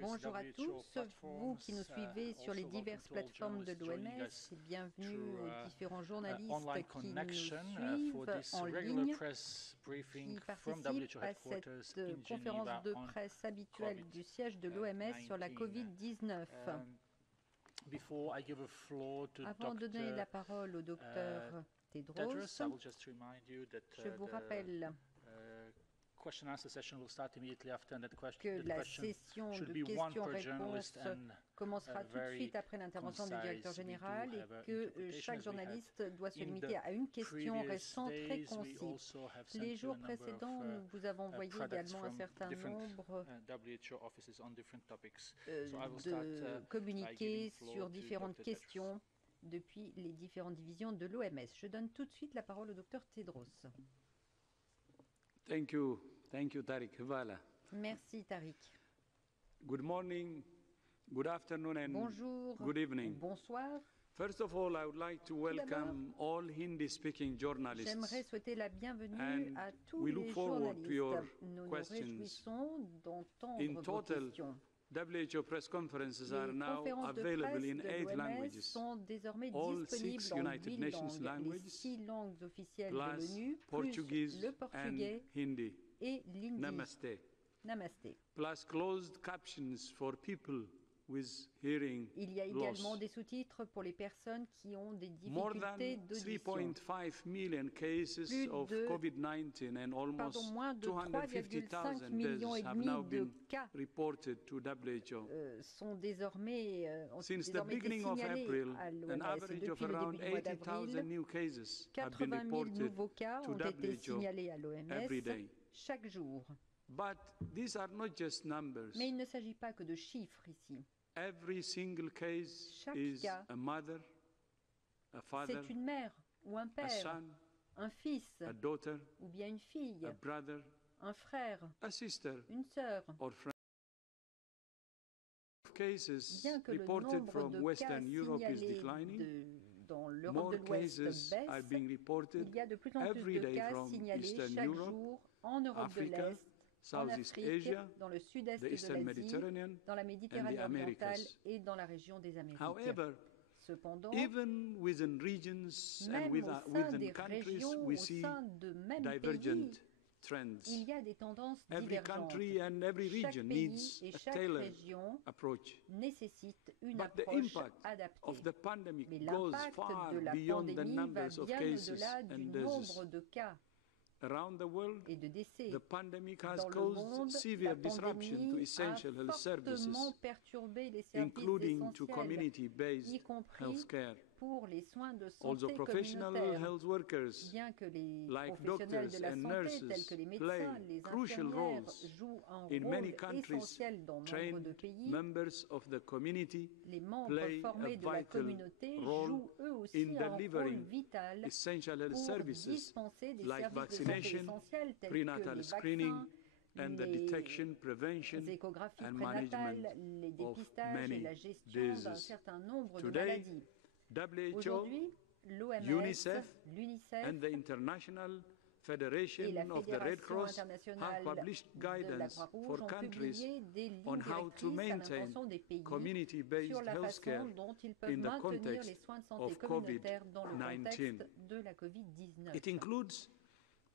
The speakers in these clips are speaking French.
Bonjour à tous, vous qui nous suivez sur les diverses plateformes de l'OMS, et bienvenue aux différents journalistes qui nous suivent en ligne, qui participent à cette conférence de presse habituelle du siège de l'OMS sur la Covid-19. Avant de donner la parole au docteur Tedros, je vous rappelle que la session de questions-réponses commencera tout de suite après l'intervention du directeur général et que chaque journaliste doit se limiter à une question restant très concis. Les jours précédents, nous vous avons envoyé également un certain nombre de communiqués sur différentes questions depuis les différentes divisions de l'OMS. Je donne tout de suite la parole au docteur Tedros. Thank you, Tariq. Voilà. Merci, Tariq. Good morning, good afternoon, and bonjour, good evening. Bonsoir. First of all, I would like to welcome all Hindi-speaking journalists. J'aimerais souhaiter la bienvenue à tous les journalistes. Nous nous réjouissons d'entendre vos questions. WHO press conferences are now available in 8 languages. Sont désormais disponibles en 8 langues, les 6 langues officielles de l'ONU, plus le portugais Hindi. Et l'hindi. Namaste. Namaste. Plus closed captions for people with hearing Il y a également des sous-titres pour les personnes qui ont des difficultés d'audition. Plus de moins de 3,5 millions et demi de cas sont désormais été signalés à l'OMS. Depuis le début du mois d'avril, 80 000 nouveaux cas ont été signalés à l'OMS chaque jour. Mais il ne s'agit pas que de chiffres ici. Every single case Chaque is cas, a mother, a father, c'est une mère ou un père, a son, un fils, a daughter, ou bien une fille, a brother, un frère, a sister, une sœur. or friend. Cases Bien que le reported nombre from de Western cas Europe is signalés declining, dans l'Europe more de l'Ouest cases are baisse, being reported il y a de plus en plus every de day cas from signalés Eastern chaque Europe, jour en Europe de Africa, l'Est, en Southeast Afrique, Asia, dans le sud-est the de Eastern l'Asie, Mediterranean, dans la and Méditerranée the orientale Americas. et dans la région des Amériques. However, Cependant, even within regions and même au sein within des countries, régions, we au see sein de même divergent pays, trends. il y a des tendances Every divergentes. country and every Chaque region pays needs et a chaque tailored région approach. nécessite une But the approche impact adaptée. of the pandemic Mais goes l'impact far de la beyond the pandémie va numbers of bien cases au-delà du and nombre deaths. de cas Around the world, et de décès. the pandemic has Dans le caused monde, severe la disruption to pandémie a essential health fortement services, perturbé les services including to essentiels, y community-based compris healthcare. pour les soins de Also, santé professional communautaires. health workers Bien que les like professionnels de la doctors and santé, nurses tels que les play médecins, les crucial infirmières, roles jouent un in rôle many countries, essentiel dans nombre de trained pays, members of the community les membres play formés a de la vital communauté role jouent eux aussi in un rôle delivering vital essential health pour services dispenser des like services de santé vaccination, essentiels tels que prenatal les screening, vaccins, and the les detection, prevention, échographies and prénatales, management les of dépistages et many la gestion d'un diseases. certain nombre de Today, maladies. WHO, Aujourd'hui, l'OMS, UNICEF, l'UNICEF and the International et Federation la of the Red Fédération Cross internationale have published de la guidance Croix-Rouge for ont countries publié des on lignes how to directrices à maintain l'intention des pays community-based sur la healthcare façon dont ils peuvent in the maintenir context les soins de santé of communautaires dans le contexte COVID-19. de la COVID-19. It includes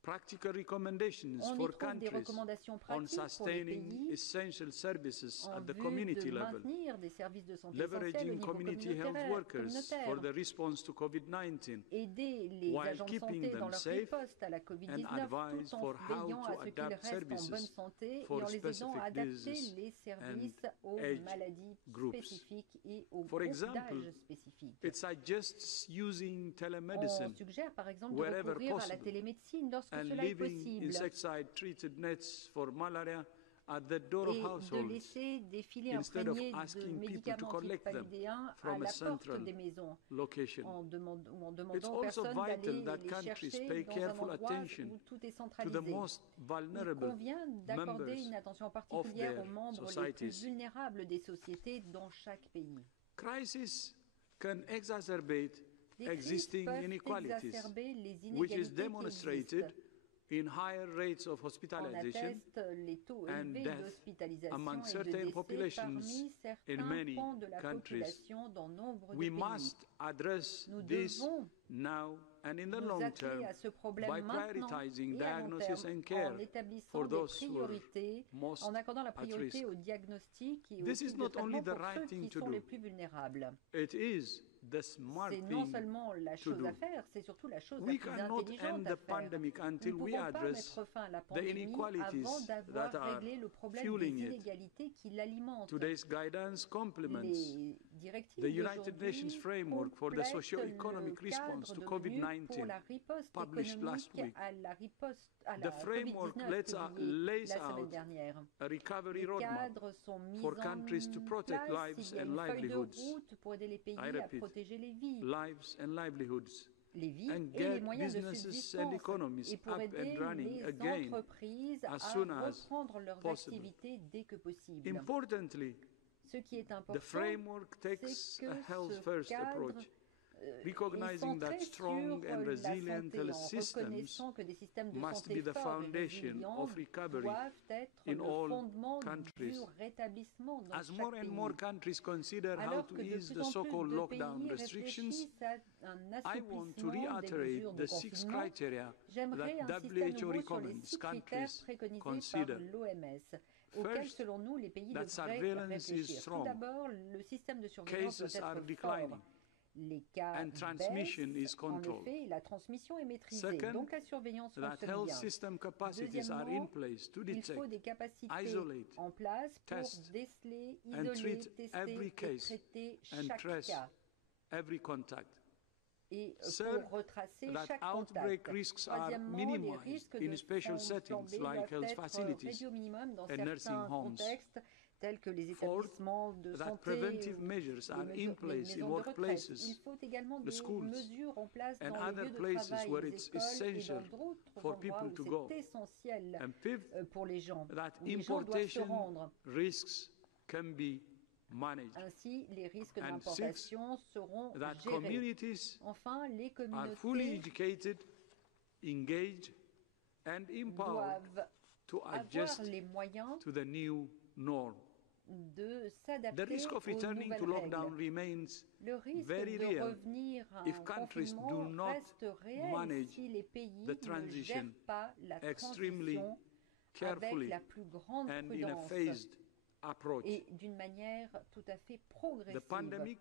practical recommendations On y for trouve des countries recommandations on pratiques pour les sustaining pays essential services en at the vue community de level, maintenir des services de santé essentiels au leveraging niveau community health workers for communautaire, the response to COVID-19, aider les while agents de keeping santé them dans leur safe riposte à la and COVID-19 advice tout en for how veillant to à ce qu'ils adapt restent en bonne services santé et for en les aidant specific à adapter diseases les services aux age maladies groups. spécifiques et aux For groupes example, d'âge spécifiques. it suggests using On telemedicine suggère par exemple de wherever recourir à la possible télémédecine lorsque and cela est leaving possible insecticide-treated nets for malaria at the door of et de households laisser défiler instead of imprégnés de asking people to médicaments collect them typhalidéens à from a la porte central des maisons location. en It's demandant aux also personnes vital d'aller that les countries chercher pay dans un careful endroit attention où tout est to the centralisé. most Il vulnerable convient d'accorder members une attention of particulière their aux membres les societies. plus vulnérables des sociétés dans chaque pays. Crisis can exacerbate Des crises existing peuvent inequalities, exacerber les which is inégalités qui demonstrated existent. in higher rates of en hospitalization attestent les taux and élevés death d'hospitalisation among et de certain décès populations parmi in certains many pans de la countries. population dans nombre de We pays. must address Nous this devons now and in the nous long atteler term à ce by problème maintenant prioritizing et à long diagnosis terme and care en établissant for des those who are priorités, most en accordant la at priorité risk. au diagnostic et This au is type de not only traitement the pour right ceux thing qui to sont do. les plus vulnérables. It is the smart C'est non thing seulement la to chose à do. faire, c'est surtout la chose la We plus cannot intelligente end à the faire. pandemic Nous ne until we pouvons pas address mettre fin à la the pandémie inequalities avant d'avoir that are réglé le problème des fueling it. inégalités qui l'alimentent. Today's guidance complements Les directives the United Nations d'aujourd'hui framework for the complètent socio-economic le response cadre to devenu pour COVID-19 la riposte published last économique week. à The la framework COVID-19 publiée lays la semaine out dernière. a recovery Les roadmap cadres sont mis for en countries to protect place, lives il y a and une feuille de livelihoods. route pour aider les pays I à repeat, protéger les vies, lives and livelihoods, and et les get moyens de businesses and subsistance, economies et pour up aider and running les again entreprises as à soon as reprendre leurs possible. activités dès que possible. Importantly, Ce qui est the important, framework takes c'est a que health ce first cadre approach, est recognizing that centré strong sur and la resilient santé, health en systems reconnaissant que des systèmes de must santé be the forts et foundation résilients of recovery doivent être in le all fondement countries. du rétablissement dans As chaque more and more pays. countries consider how Alors to que de ease plus the en plus so-called de lockdown pays restrictions, réfléchissent à un I want to assouplissement des reiterate mesures de the 6 confinement, criteria j'aimerais that insister à WHO nouveau sur les recommends 6 critères countries préconisés consider. par l'OMS, auxquels, First, selon nous, les pays that devraient surveillance is réfléchir. Tout strong. d'abord, le système de surveillance doit Cases are être declining fort. Les cas and transmission baissent, is controlled. en effet, la transmission est maîtrisée, Second, donc la surveillance that fonctionne health bien. system capacities are in Deuxièmement, place to il detect, faut des capacités isolate, en place pour test, déceler, and isoler, treat tester every et case traiter and chaque trace cas, every contact. et Third, pour retracer that chaque outbreak contact. risks are Troisièmement, les minimized risques in de special settings flambée like doivent health être facilities réduits au minimum dans and nursing certains homes. contextes, tels que les Fourth, établissements de that santé preventive ou measures are les in place in maisons de retraite. Il workplaces, faut également the des schools, mesures en place and dans les other lieux de places travail, where les it's écoles et essential dans d'autres for endroits people où to go. c'est essentiel And fifth, pour les gens, that où les gens doivent se importation rendre. risks can be managed. Ainsi, les risques And d'importation seront That gérés. communities Enfin, les are fully communautés educated, engaged, and empowered doivent to avoir adjust les moyens to the new norm. de The s'adapter risk of aux returning to nouvelles lockdown règles. remains Le risque very de real revenir à if un countries do confinement not reste réel manage si les pays the ne transition gèrent pas la extremely transition avec carefully la plus grande and in a prudence phased approach. et d'une manière tout à fait The progressive. pandemic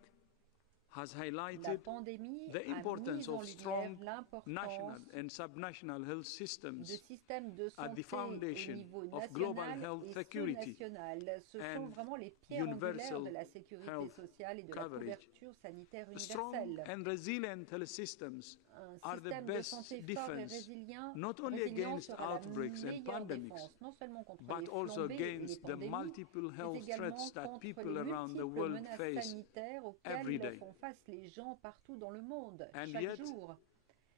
has La highlighted pandémie the a importance mis en of strong lumière national l'importance and subnational health de systems systèmes de at the santé au foundation niveau of global national health et security sous-national. Ce sont and vraiment les pierres angulaires universal de la sécurité health sociale et de la coverage. couverture sanitaire Strong universelle. and resilient health systems Un are the système de best santé fort et defense, résilient, not only against sera outbreaks la and meilleure pandemics, défense, non seulement contre but les also flambées et les against the pandémies, multiple mais health également threats that contre people les around the multiples world menaces face sanitaires every auxquelles day. font face les gens partout dans le monde, And chaque yet, jour.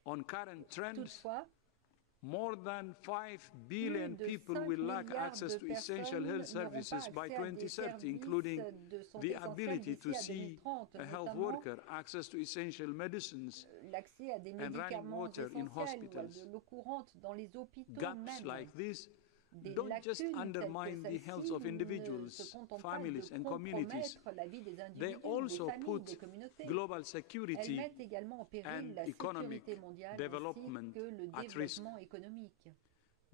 on current trends, Toutefois, more than 5 billion plus de people 5 will lack milliards access de to essential personnes health n'auront pas services by accès à des 2030, services including de santé the essentiels ability to d'ici à see 2030, a health notamment worker, access to essential medicines, l'accès à des running médicaments water in essentiels ou à hospitals. de l'eau courante dans les hôpitaux Gaps même. like this Des don't just lacunes telles que undermine the health celles-ci of ne individuals, se contentent families, pas and de communities. compromettre la vie des They individus, des also familles, put des communautés. global Elles security mettent également en péril and la economic sécurité mondiale development ainsi que le at risk. développement économique.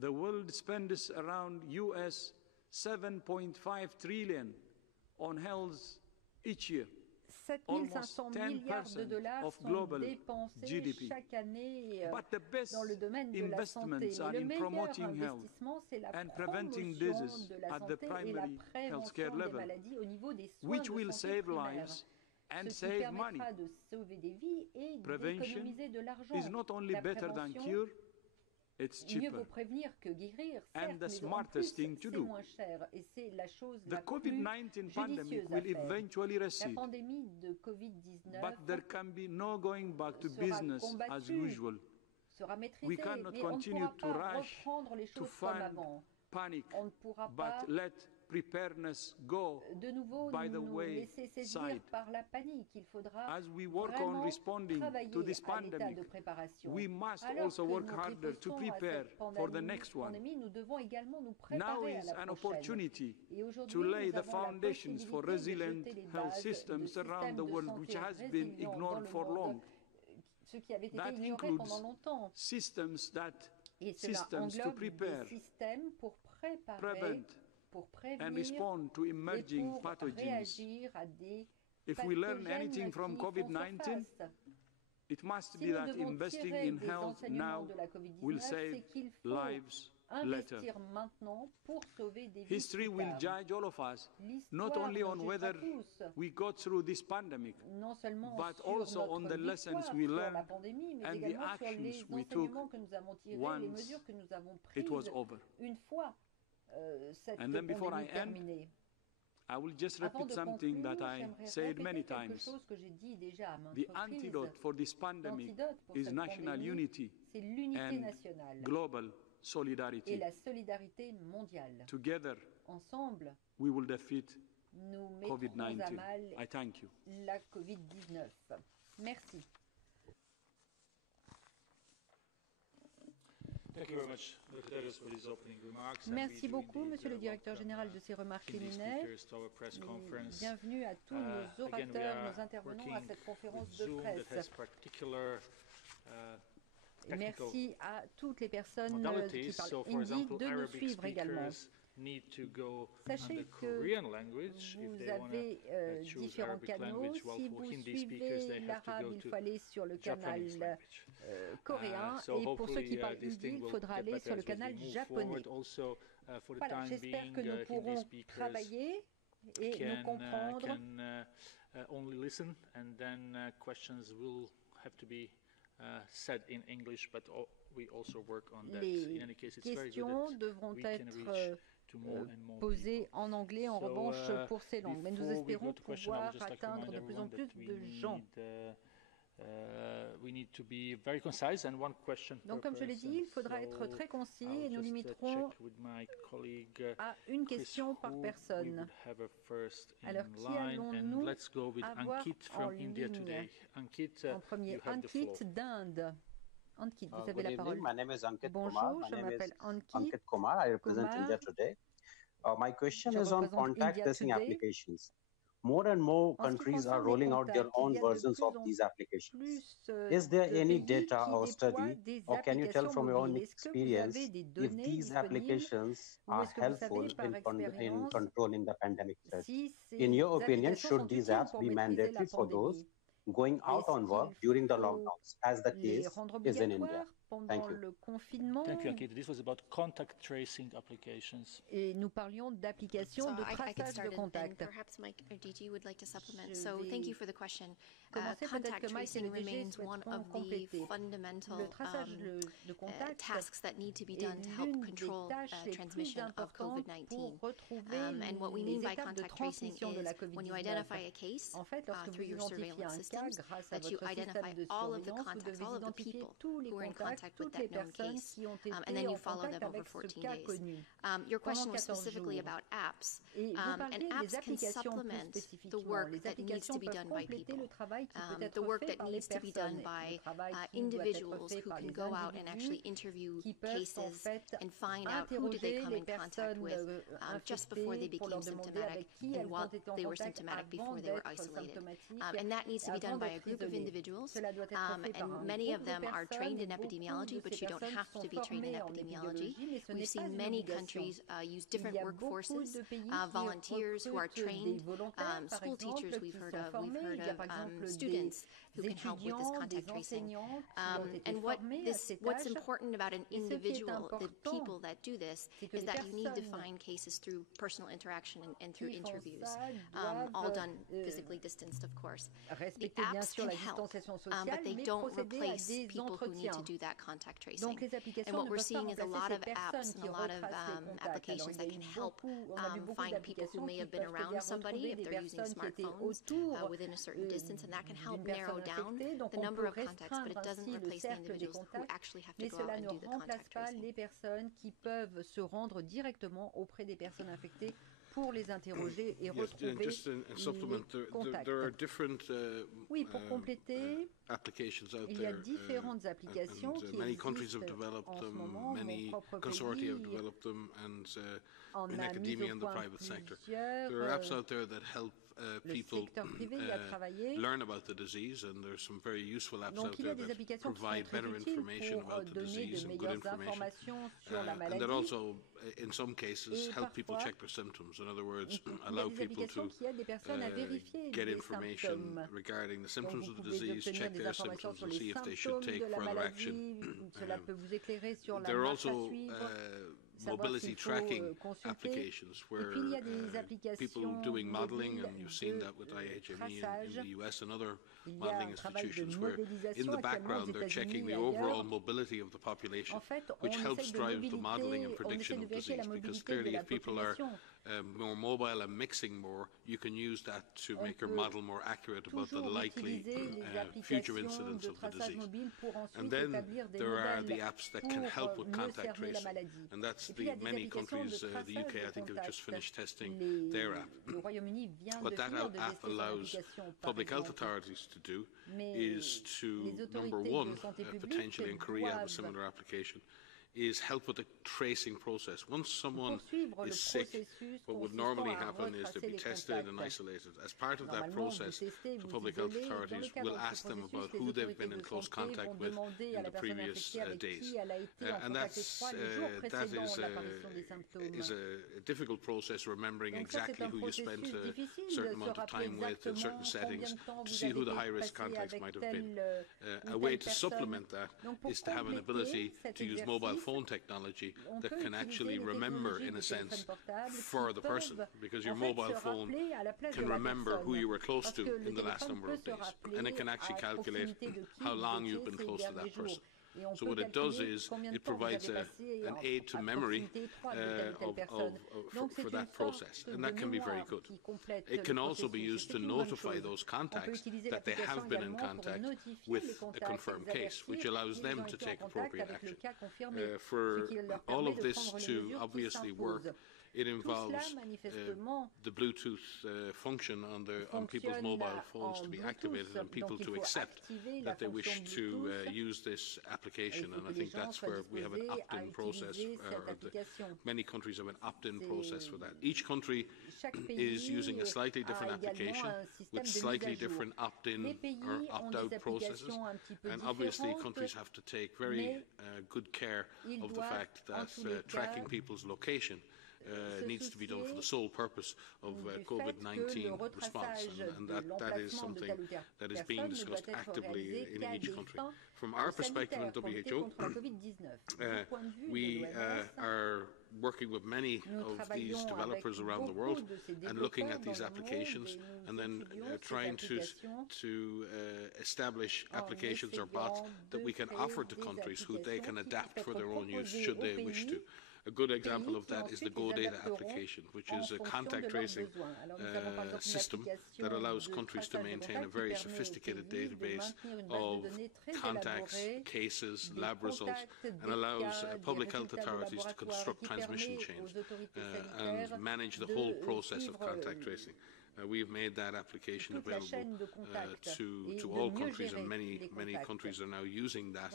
The world spends around US 7.5 trillion on health each year. 7500 milliards de dollars of sont global dépensés GDP. chaque année But the best dans le domaine de la santé. investments are Mais le in meilleur promoting health investissement, c'est la and preventing promotion disease de la at the santé et la primary healthcare prévention des level, maladies au niveau des soins which de will santé save primaires. lives and Ce qui save money. permettra de sauver des vies et Prevention d'économiser de l'argent. is not only La better than prévention, cure, it's mieux cheaper. vaut prévenir que guérir, And certes, the mais en smartest plus, thing to c'est do. moins cher et c'est la chose The la plus COVID-19 pandemic judicieuse à will faire. eventually La recede, pandémie de Covid-19 but there can be no going back to sera business as combattue, usual. sera maîtrisée, We cannot mais on ne continue pourra to pas rush reprendre les to choses comme fund avant. panic, On ne pourra but pas let preparedness go de nouveau by the nous laisser saisir wayside. par la panique. Il faudra As we work on vraiment responding travailler to this à l'état pandemic, de préparation. we must Alors also que work nous harder to riposons à prepare cette for the next one. pandémie, nous devons également nous Now préparer à is la an prochaine. opportunity Et to aujourd'hui, lay nous the avons la foundations for possibilité de resilient jeter les health bases de systems around systèmes the de world, santé which has been résilients dans ignored le for monde, long. ce qui avait été That ignoré includes pendant longtemps. systems Et cela to englobe prepare, des systèmes pour préparer, prevent, pour and prévenir respond to et emerging pour pathogens. réagir à des If we learn pathogènes anything from qui font COVID-19, surface. it must Si be nous that devons investing tirer in des health enseignements now de la will COVID-19, save c'est qu'il faut lives later. investir maintenant pour sauver des vies History plus will tard. judge all of us, not L'histoire only nous on jugera whether tous, we got through this pandemic, non seulement but sur also on notre the lessons victoire we sur la learned pandémie, mais and the également sur les actions we took enseignements que nous avons tirés, once les mesures que nous avons it was prises over. une fois cette And then before pandémie I end, terminée. I will just Avant repeat de something conclure, that I j'aimerais said many répéter quelque times. chose que j'ai dit déjà à maintes The reprises. antidote for this pandemic L'antidote pour is cette national pandémie, unity c'est l'unité and nationale global et solidarity. la solidarité mondiale. Together, Ensemble, we will defeat nous mettrons à COVID-19. mal I thank you. la COVID-19. Merci. Merci beaucoup, Monsieur le Directeur général, de ces remarques liminaires. Bienvenue à tous nos orateurs, nos intervenants à cette conférence de presse. Et merci à toutes les personnes qui parlent hindi de nous suivre également. Sachez que vous avez différents canaux. Si vous suivez l'arabe, il faut aller sur le canal coréen. Et pour ceux qui parlent hindi, il faudra aller sur le canal japonais. Voilà, j'espère que nous pourrons travailler et nous comprendre. Les questions devront être posées en anglais, en revanche, pour ces langues. Mais nous espérons pouvoir atteindre de plus en plus de gens. Donc, comme je l'ai dit, il faudra être très concis et nous limiterons à une question par personne. Alors, qui allons-nous avoir en ligne? En premier, Ankit d'Inde. Ankit, vous avez la parole. My name is Ankit Bonjour, Kumar. je m'appelle Ankit Kumar. I represent India Today. My question is on contact tracing applications. More and more countries are rolling out their own versions of these applications. Is there any data or study, or can you tell from your own experience if these applications are helpful in controlling the pandemic threat? In your opinion, should these apps be mandatory for those going out on work during the lockdowns, as the case is in India? Thank you. Thank you, Ankit. This was about contact tracing applications. Et nous parlions d'applications de traçage de contact. Perhaps Mike or DG would like to supplement. So thank you for the question. Contact tracing remains one of the fundamental tasks that need to be done to help control transmission of COVID-19. And what we mean by contact tracing is when you identify a case through your surveillance systems, that you identify all of the contacts, all of the people who are in contact with that known case, and then you follow them over 14 days. Your question was specifically about apps, and apps can supplement the work that needs to be done by people. The work that needs to be done by individuals who can go out and actually interview cases and find out who did they come in contact with just before they became symptomatic and while they were symptomatic before they were isolated. And that needs to be done by a group of individuals, and many of them are trained in epidemiology, but you don't have to be trained in epidemiology. We've seen many countries use different workforces, volunteers who are trained, school teachers we've heard of students who can help with this contact tracing. And what's important about an individual, the people that do this, is that you need to find cases through personal interaction and through interviews, all done physically distanced, of course. The apps can help, but they don't replace people who need to do that contact tracing. And what we're seeing is a lot of apps and a lot of applications that can help find people who may have been around somebody if they're using smartphones within a certain distance, and that can help narrow down the number of contacts, but it doesn't replace the individuals who actually have to go out and do the contact tracing. Les personnes qui peuvent se rendre directement auprès des personnes infectées pour les interroger et retrouver les contacts. Oui, pour compléter, il y a différentes applications qui existent en ce moment. Mon propre pays en a mis au point plusieurs. Le secteur privé y a travaillé. Donc il y a des applications qui sont très utiles pour donner de meilleures informations sur la maladie. In some cases, help people check their symptoms. In other words, allow people to get information regarding the symptoms of the disease, check their symptoms, and see if they should take further action. There are also mobility tracking applications where people doing modeling, and you've seen that with IHME in the US and other modeling institutions, where in the background they're checking the overall mobility of the population, which helps drive the modeling and prediction of disease, because clearly if people are more mobile and mixing more, you can use that to make your model more accurate about the likely future incidence of the disease. And then there are the apps that can help with contact tracing, and that's the many countries, the UK I think have just finished testing their app. What that app allows public health authorities to do is to, number one, potentially in Korea have a similar application, is help with the tracing process. Once someone is sick, what would normally happen is they'd be tested and isolated. As part of that process, the public health authorities will ask them about who they've been in close contact with in the previous days. And that is a difficult process, remembering exactly who you spent a certain amount of time with in certain settings to see who the high-risk contacts might have been. A way to supplement that is to have an ability to use mobile phone technology that can actually remember, in a sense, for the person, because your mobile phone can remember who you were close to in the last number of days, and it can actually calculate how long you've been close to that person. So what it does is it provides an aid to memory for that process, and that can be very good. It can also be used to notify those contacts that they have been in contact with a confirmed case, which allows them to take appropriate action. For all of this to obviously work, it involves the Bluetooth function on people's mobile phones to be activated and people to accept that they wish to use this application. And I think that's where we have an opt-in process. Many countries have an opt-in process for that. Each country is using a slightly different application with slightly different opt-in or opt-out processes. And obviously countries have to take very good care of the fact that tracking people's location needs to be done for the sole purpose of COVID-19 response, and that is something that is being discussed actively in each country. From our perspective in WHO, we are working with many of these developers around the world and looking at these applications and then trying to establish applications or bots that we can offer to countries who they can adapt for their own use should they wish to. A good example of that is the GoData application, which is a contact tracing system that allows countries to maintain a very sophisticated database of contacts, cases, lab results, and allows public health authorities to construct transmission chains and manage the whole process of contact tracing. We've made that application available to all countries, and many countries are now using that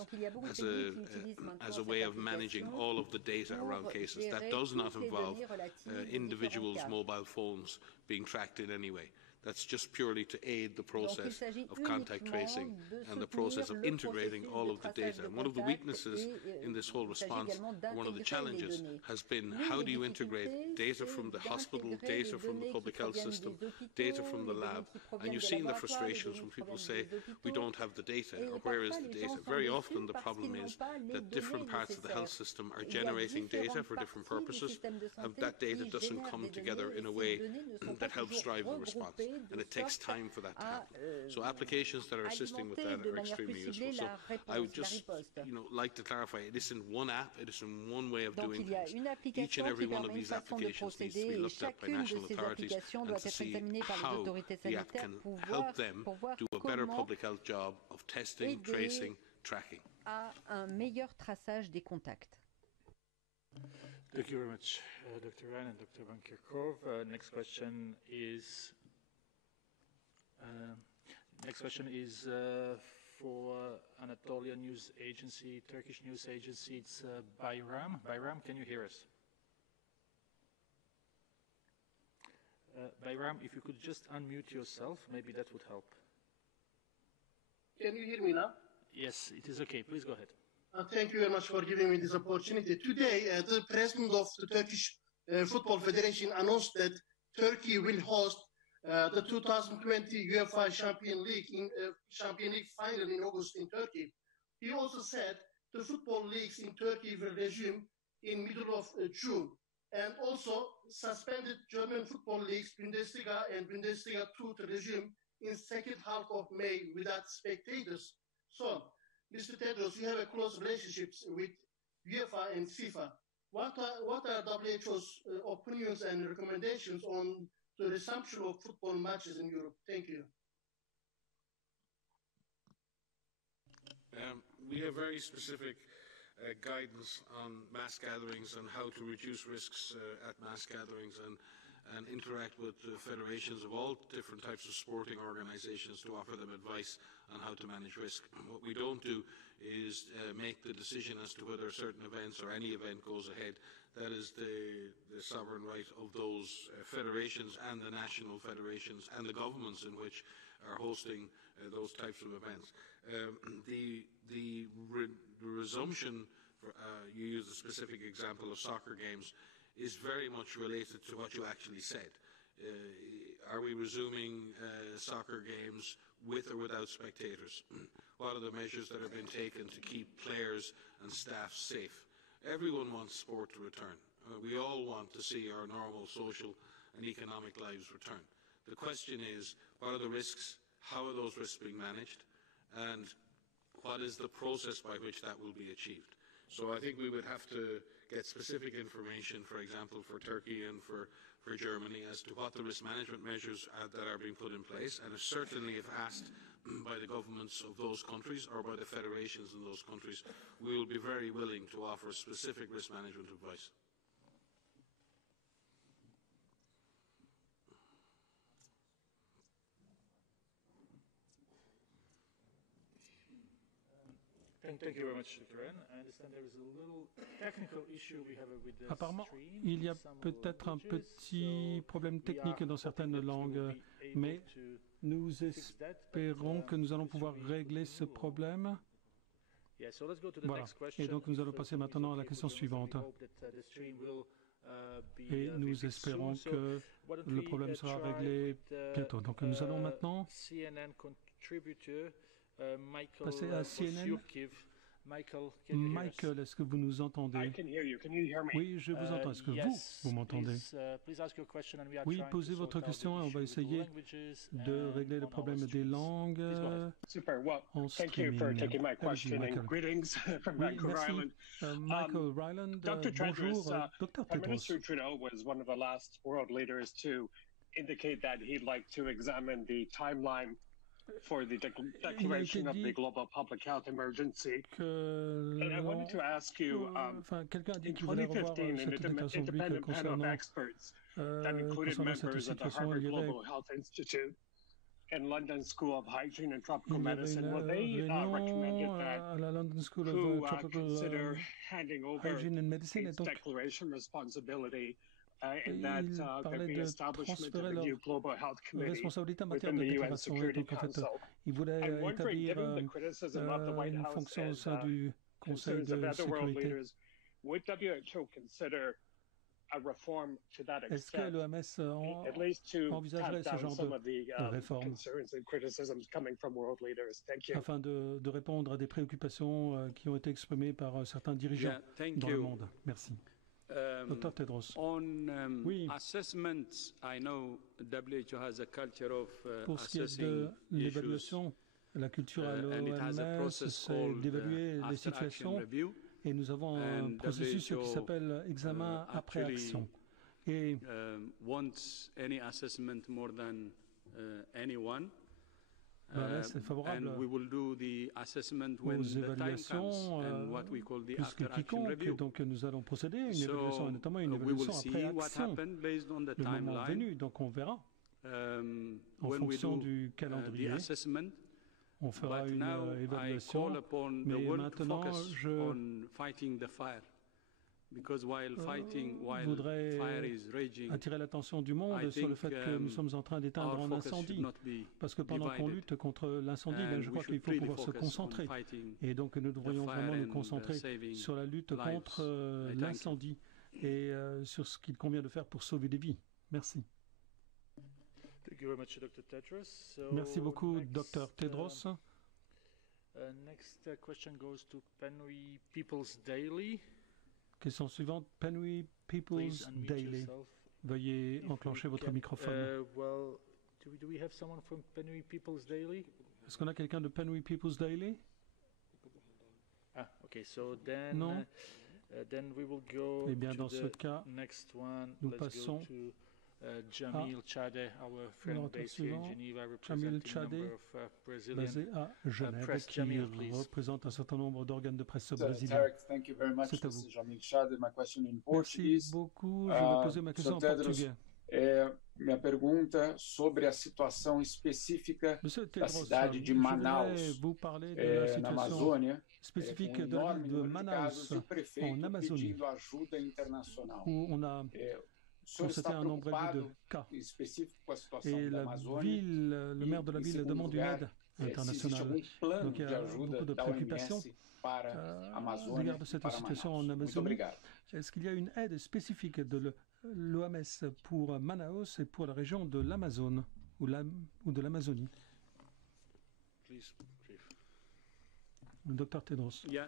as a way of managing all of the data around cases. That does not involve individuals' mobile phones being tracked in any way. That's just purely to aid the process of contact tracing and the process of integrating all of the data. And one of the weaknesses in this whole response, one of the challenges, has been how do you integrate data from the hospital, data from the public health system, data from the lab. And you've seen the frustrations when people say, we don't have the data, or where is the data? Very often the problem is that different parts of the health system are generating data for different purposes, and that data doesn't come together in a way that helps drive the response. And it takes time for that to happen. So applications that are assisting with that are extremely useful. So I would just like to clarify, it isn't one app, it isn't one way of doing things. Each and every one of these applications needs to be looked at by national authorities and to see how the app can help them do a better public health job of testing, tracing, tracking. À un meilleur traçage des contacts. Thank you very much, Dr. Ryan and Dr. Van Kerkhove. Next question is for Anatolia News Agency, Turkish news agency. It's Bayram. Bayram, can you hear us? Bayram, if you could just unmute yourself, maybe that would help. Can you hear me now? Yes, it is okay. Please go ahead. Thank you very much for giving me this opportunity. Today, the president of the Turkish Football Federation announced that Turkey will host the 2020 UEFA Champions League final in August in Turkey. He also said the football leagues in Turkey will resume in middle of June, and also suspended German football leagues Bundesliga and Bundesliga 2 to resume in second half of May without spectators. So, Mr. Tedros, you have a close relationships with UEFA and FIFA. What are WHO's opinions and recommendations on the resumption of football matches in Europe? Thank you. We have very specific guidance on mass gatherings and how to reduce risks at mass gatherings and interact with federations of all different types of sporting organizations to offer them advice on how to manage risk. What we don't do is make the decision as to whether certain events or any event goes ahead. That is the sovereign right of those federations and the national federations and the governments in which are hosting those types of events. The resumption, you use the specific example of soccer games, is very much related to what you actually said. Are we resuming soccer games with or without spectators? What are the measures that have been taken to keep players and staff safe? Everyone wants sport to return. We all want to see our normal social and economic lives return. The question is, what are the risks? How are those risks being managed? And what is the process by which that will be achieved? So I think we would have to get specific information, for example, for Turkey and for Germany as to what the risk management measures that are being put in place. And certainly if asked by the governments of those countries or by the federations in those countries, we will be very willing to offer specific risk management advice. Thank you very much, Dr. Ren. I understand there is a little technical issue we have with the Apparemment, stream. il y a peut-être un petit problème technique dans certaines langues, mais nous espérons que nous allons pouvoir régler ce problème. Voilà. Et donc nous allons passer maintenant à la question suivante. Et nous espérons que le problème sera réglé bientôt. Donc nous allons maintenant passer à CNN. Michael, est-ce que vous nous entendez? Oui, je vous entends. Est-ce que vous m'entendez? Oui, posez votre question et on va essayer de régler le problème des langues en streaming. Michael. Greetings from Vancouver Island. Michael Ryland, Dr. bonjour, Tedros, Dr. Prime Tedros. Minister Trudeau was one of the last world leaders to indicate that he'd like to examine the timeline for the declaration of the global public health emergency. And I wanted to ask you, in 2015, an independent panel of experts that included members of the Harvard Global Health Institute and London School of Hygiene and Tropical Medicine, well, they recommended that WHO consider handing over its declaration responsibility and that there be establishment of a new global health committee within the UN Security Council. I'm wondering, given the criticism of the White House and concerns of other world leaders, would WHO consider a reform to that extent, at least to tamp down some of the concerns and criticisms coming from world leaders? Thank you. Afin de répondre à des préoccupations qui ont été exprimées par certains dirigeants dans le monde. Merci. Dr. Tedros. On assessments, I know WHO has a culture of pour ce qui est de l'évaluation, la culture à l'OMS, c'est d'évaluer les situations et nous avons un processus qui s'appelle examen après action. Et wants any assessment more than anyone. L'OMS est favorable aux évaluations plus que quiconque. Donc nous allons procéder à une évaluation, et notamment une évaluation après action, le moment venu. Donc on verra. En fonction du calendrier, on fera une évaluation. Mais maintenant, je voudrais attirer l'attention du monde sur le fait que nous sommes en train d'éteindre un incendie. Parce que pendant qu'on lutte contre l'incendie, je crois qu'il faut pouvoir se concentrer. Et donc nous devrions vraiment nous concentrer sur la lutte contre l'incendie et sur ce qu'il convient de faire pour sauver des vies. Merci. Merci beaucoup, Dr. Tedros. Next question goes to Penui People's Daily. Question suivante, Penui People's Daily. Veuillez enclencher votre microphone. Well, do we have someone from Penui People's Daily? Est-ce qu'on a quelqu'un de Penui People's Daily? Ah, okay. So then, non. Then we will go eh bien, to dans ce cas, next one. Nous Let's passons go to Jamil Chade, our friend based here in Geneva, Jamil representing a number of basé à Genève, press. qui Jamil, représente un certain nombre d'organes de presse brésiliens. Tarek, thank you very much. C'est à This vous. is Jamil Chade. My question in Merci Portuguese. beaucoup. Je vais poser ma question en portugais. Minha pergunta sobre a situação específica Monsieur da Tedros, cidade de je voudrais Manaus, vous parler de la na situation Amazônia, spécifique com um de la enorme ville de número de casos Manaus, e o prefeito en Amazonie, pedindo ajuda internacional. où on a O senhor constaté está un nombre élevé de preocupado cas. específico com a situação Et da la Amazônia? ville, le maire de la ville segundo demande une lugar, aide se existe internationale. algum plano Donc il y de a ajuda beaucoup de da préoccupations OMS para a à Amazônia l'égard de e cette para situation en Manaus. Muito Amazonie. obrigado. Est-ce qu'il y a une aide spécifique de l'OMS pour Manaus et pour la région de l'Amazone ou de l'Amazonie? Please, Chief. Dr. Tedros. Yeah.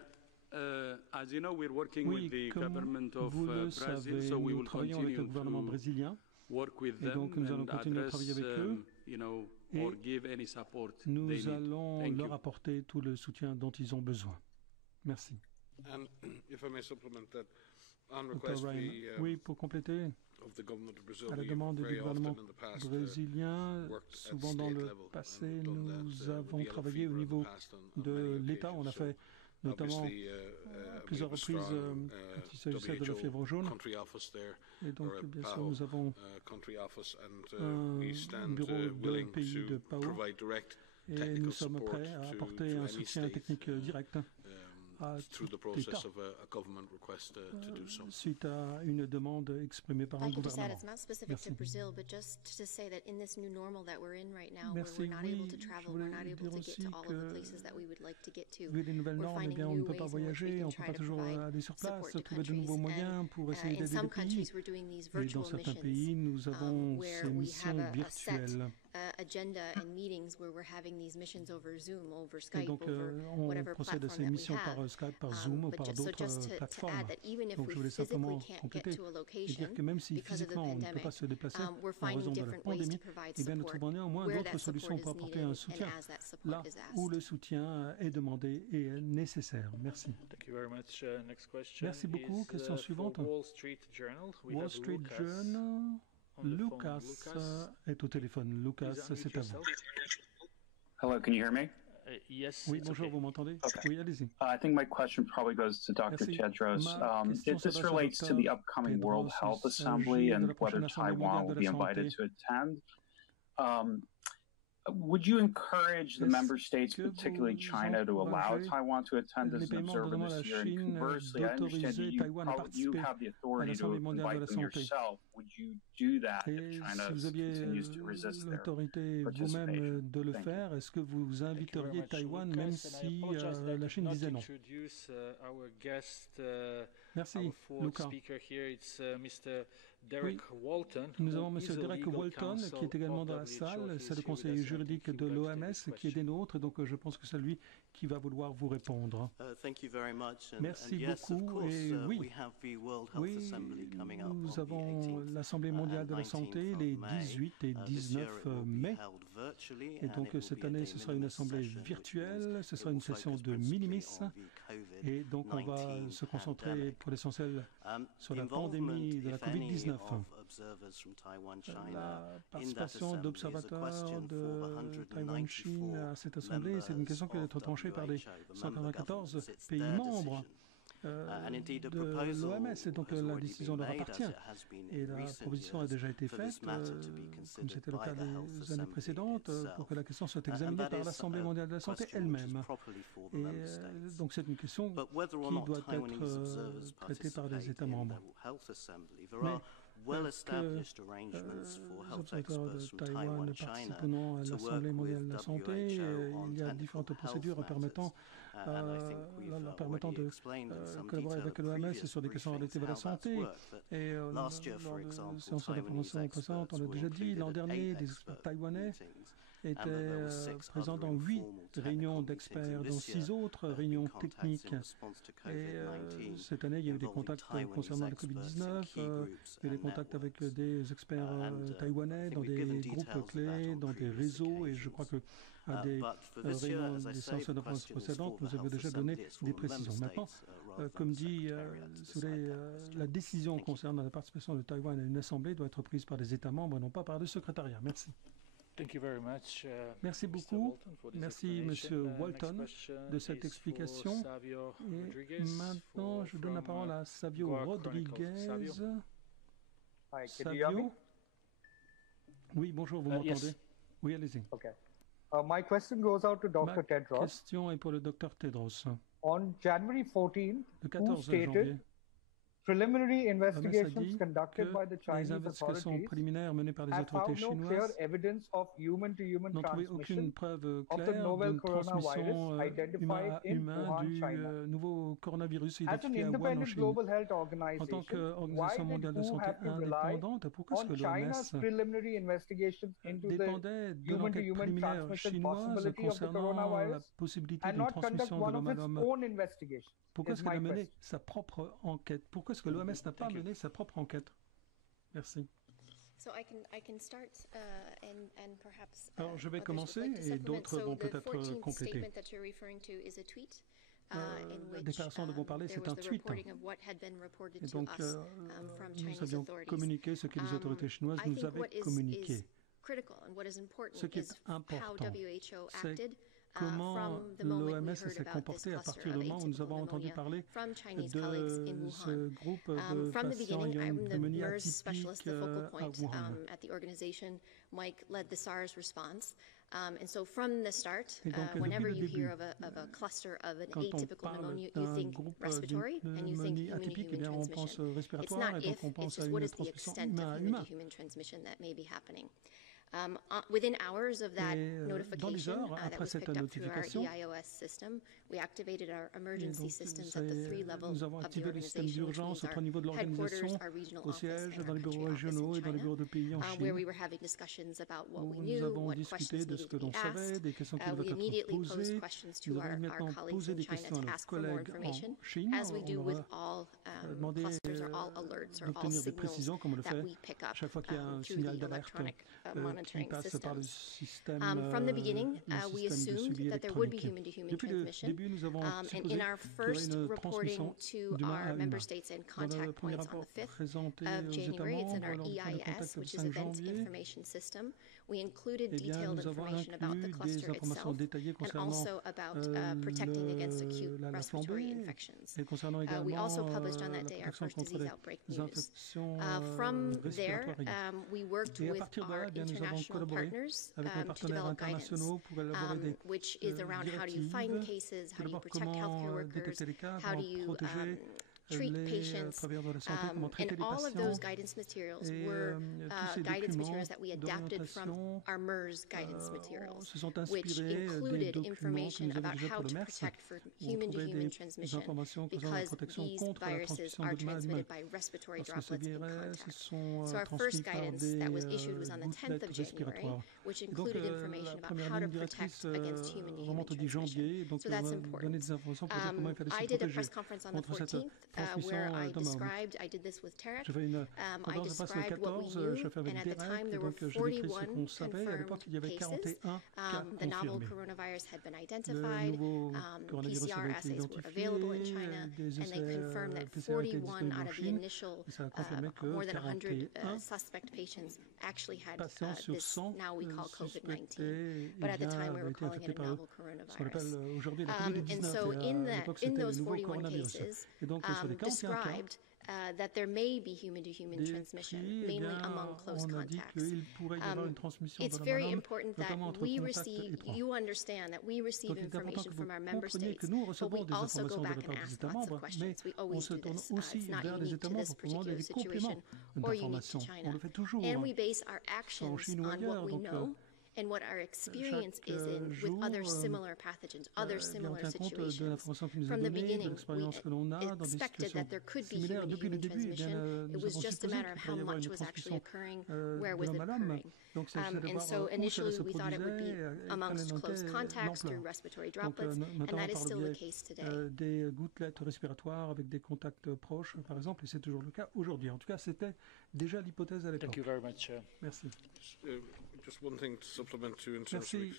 As you know, we're working Oui, with the comme government of vous le Brazil, savez, so we nous will travaillons avec le continue gouvernement to brésilien work with et them donc nous allons and continuer à address, travailler avec eux you know, et or give any support they nous need. allons Thank leur you. apporter tout le soutien dont ils ont besoin. Merci. And if I may supplement that, on Dr. request Ryan, oui, pour compléter, of the government of Brazil, à la we've demande du very gouvernement often in the past brésilien, worked at souvent dans state le level, passé, and we've done nous that, avons with yellow travaillé au fever in the niveau past on de many l'État. On a occasions. fait notamment Obviously, plusieurs we have a reprises strong, quand il s'agissait de la fièvre jaune. country office there, Et donc, or a bien sûr, PAO, nous avons country office, and un we stand bureau de willing pays de to PAO provide direct et technical nous sommes support prêts à to apporter un any soutien state, technique direct à through the tout État process of a government request to do so. suite à une demande exprimée par If un I could just add, gouvernement. it's not specific Merci. to Brazil, but just to say that in this new normal that we're in right now, where Merci, we're not able oui, to je travel, we're voulais not able dire to get aussi to all of que the places that we would like to get to. vu les nouvelles We're normes, eh finding bien, on ne new peut pas ways in which we voyager, on can ne peut try pas to toujours provide aller sur support place, to trouver de nouveaux countries. moyens pour essayer In d'aider some les pays. countries, we're doing these Et dans virtual certains missions pays, nous avons where ces we missions have a set virtuelles. agenda and meetings where we're having these missions over Zoom, over Et Skype, donc, over on whatever procède à platform ces that we missions par have. Skype, par Zoom ou par So just d'autres to plateformes. add that even if Donc, we je voulais physically simplement can't get compléter to a et location dire que même si because of the physiquement on ne peut pandemic, pas se déplacer we're en raison finding de la different ways to pandémie, provide eh bien, nous support trouvons néanmoins where d'autres that solutions support pour is apporter needed un and soutien as that support là is où asked. le soutien est demandé et est nécessaire. Merci. Thank you very much. Next question Merci beaucoup. is, Question for suivante. Wall Street Journal. We Wall have Street Lucas Journal. on the phone. Lucas est au téléphone. Lucas, Please unmute c'est à vous. yourself. Hello, can you hear me? Yes, Oui, it's bonjour, okay. vous m'entendez? Okay. Oui, allez-y. I think my question probably goes to Dr. Merci. Tedros. Ma question This s'adresse à relates to the Dr. upcoming World Tedros. Health Il Assembly s'agit de and la prochaine whether Assemblée Taiwan mondiale will de be la invited santé. to attend. Would you encourage the member states, que particularly vous China, to allow encouragez Taiwan to attend as les an pays membres, observer notamment this la year? And Chine, conversely, I understand d'autoriser that Taïwan à you participer have the à authority l'Assemblée to mondiale de invite la them santé. yourself. Would you do that Et if China si vous aviez continues to resist their l'autorité participation? vous-même de le Thank you. faire, est-ce que vous inviteriez much, Taïwan Lucas, même and I si apologize that I la could Chine not disait non? introduce our guest, Merci, our fourth Lucas. speaker here. It's Mr. Derek Walton. Nous who avons is M. a Derek legal Walton counsel qui est également of dans la WHO. salle. He's C'est le here with conseiller us, and I juridique think de he'd like to take l'OMS this qui est des question. nôtres. Donc je pense que c'est lui qui va vouloir vous répondre. Thank you very much. Merci yes, beaucoup. of course, Et oui, we have the World Health Assembly coming up nous on the avons 18th l'Assemblée mondiale de la santé les 18 et 19 mai. Et donc cette année, ce sera une assemblée virtuelle, ce sera une session de minimis. Et donc on va se concentrer pour l'essentiel sur la pandémie de la Covid-19. La participation d'observateurs de Taïwan de Chine à cette Assemblée. C'est une question qui doit être tranchée par les 194 pays membres de l'OMS, et donc la décision leur appartient. Et la proposition a déjà été faite, comme c'était le cas des années précédentes, pour que la question soit examinée par l'Assemblée mondiale de la santé elle-même. Et donc c'est une question qui doit être traitée par les États membres. Mais les observateurs de Taïwan participent ou non à l'Assemblée mondiale de la santé. Il y a différentes procédures permettant de collaborer avec l'OMS sur des questions relatives à la santé. Et lors de séances d'information précédentes, on l'a déjà dit, l'an dernier, des experts taïwanais étaient présents dans 8 réunions d'experts, dont 6 autres réunions techniques. Et cette année, il y a eu des contacts concernant la COVID-19, il y a eu des contacts avec des experts taïwanais dans des groupes clés, dans des réseaux, et je crois que à des réunions des séances d'information précédentes, nous avons déjà donné des précisions. Maintenant, comme dit, la décision concernant la participation de Taïwan à une assemblée doit être prise par les États membres et non pas par le secrétariat. Merci. Merci beaucoup. Merci, Monsieur Walton, de cette explication. Et maintenant, je donne la parole à Savio Rodriguez. Savio? Oui, bonjour, vous m'entendez? Oui, allez-y. My question goes out to Dr. Tedros. Ma question est pour le Dr. Tedros. On January 14th, le 14 janvier, preliminary investigations conducted by the Chinese authorities préliminaires menées par les autorités chinoises n'ont trouvé aucune preuve claire d'une transmission humain à humain du nouveau coronavirus identifié à Wuhan en Chine. En tant qu'Organisation mondiale de santé indépendante, pourquoi est-ce que l'OMS dépendait de l'enquête préliminaire chinoise concernant la possibilité d'une transmission de l'homme à l'homme? Pourquoi est-ce qu'elle a mené sa propre enquête? Pourquoi est-ce que l'OMS n'a pas mené sa propre enquête? Merci. Alors, je vais commencer et d'autres vont peut-être compléter. La déclaration dont vous parlez, c'est un tweet. Et donc, nous avions communiqué ce que les autorités chinoises nous avaient communiqué. Ce qui est important, c'est comment l'OMS s'est comportée à partir du moment où nous avons entendu parler de ce groupe de patients ayant une pneumonie atypique à Wuhan. And so from the start, whenever you hear of a cluster of an atypical pneumonia, you think respiratory and you think human-to-human transmission. It's not if, it's just what is the extent of human-to-human transmission that may be happening. Within hours of that notification that was picked up through our EIOS system, we activated our emergency systems at the 3 levels of the organization, which means our headquarters, our regional office, and our country office in China, where we were having discussions about what we knew, what questions needed to be asked. We immediately posed questions to our colleagues in China to ask for more information, as we do with all clusters or all alerts or all signals that we pick up through the electronic monitoring system. From the beginning, we assumed that there would be human-to-human transmission, and in our first reporting to our member states and contact points on the 5th of January, it's in our EIS, which is Event Information System, we included detailed information about the cluster itself and also about protecting against acute respiratory infections. We also published on that day our first disease outbreak news. From there, we worked with our international partners to develop guidance, which is around how do you find cases, how do you protect healthcare workers, how do you treat patients, and all of those guidance materials were guidance materials that we adapted from our MERS guidance materials, which included information about how to protect for human-to-human transmission, because these viruses are transmitted by respiratory droplets in contact. So our first guidance that was issued was on the 10th of January, which included information about how to protect against human-to-human transmission. So that's important. I did a press conference on the 14th where I did this with Tarek. I described what we knew, and at the time there were 41 confirmed cases. The novel coronavirus had been identified. PCR assays were available in China, and they confirmed that 41 out of the initial more than 100 suspect patients actually had this now we call COVID-19, but at the time we were calling it a novel coronavirus. And so in those 41 cases described that there may be human-to-human transmission, mainly among close contacts. It's very important that you understand that we receive information from our member states, but we also go back and ask lots of questions. We always do this. It's not unique to this particular situation or unique to China. And we base our actions on what we know and what our experience is with other similar pathogens, other similar situations. From the beginning, we expected that there could be human-to-human transmission. It was just a matter of how much was actually occurring, where was it occurring. And so initially we thought it would be amongst close contacts through respiratory droplets, and that is still the case today. Des gouttelettes respiratoires avec des contacts proches, par exemple, et c'est toujours le cas aujourd'hui. En tout cas, c'était déjà l'hypothèse à l'époque. Thank you very much. Merci. Just one thing to supplement to in terms Merci.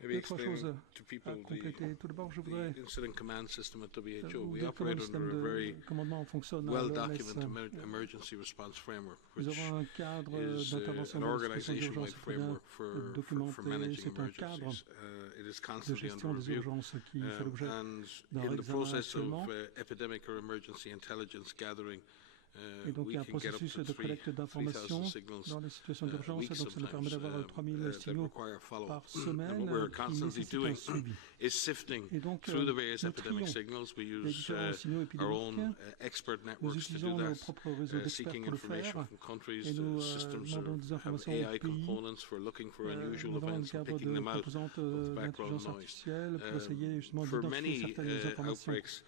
maybe explain to people the incident command system at WHO. We operate under a very well-documented emergency response framework, which is an organization-wide framework for managing emergencies. It is constantly under review, and in the process of epidemic or emergency intelligence gathering, Et donc, il y a un processus de collecte d'informations dans les situations d'urgence, donc ça nous permet d'avoir 3000 signaux par semaine qui nécessitent un suivi. Et donc, nous trions les différents signaux épidémiques, nous utilisons nos propres réseaux d'experts pour le faire, et nous demandons des informations aux pays, dans le cadre de composantes d'intelligence artificielle, pour essayer justement d'identifier certaines informations.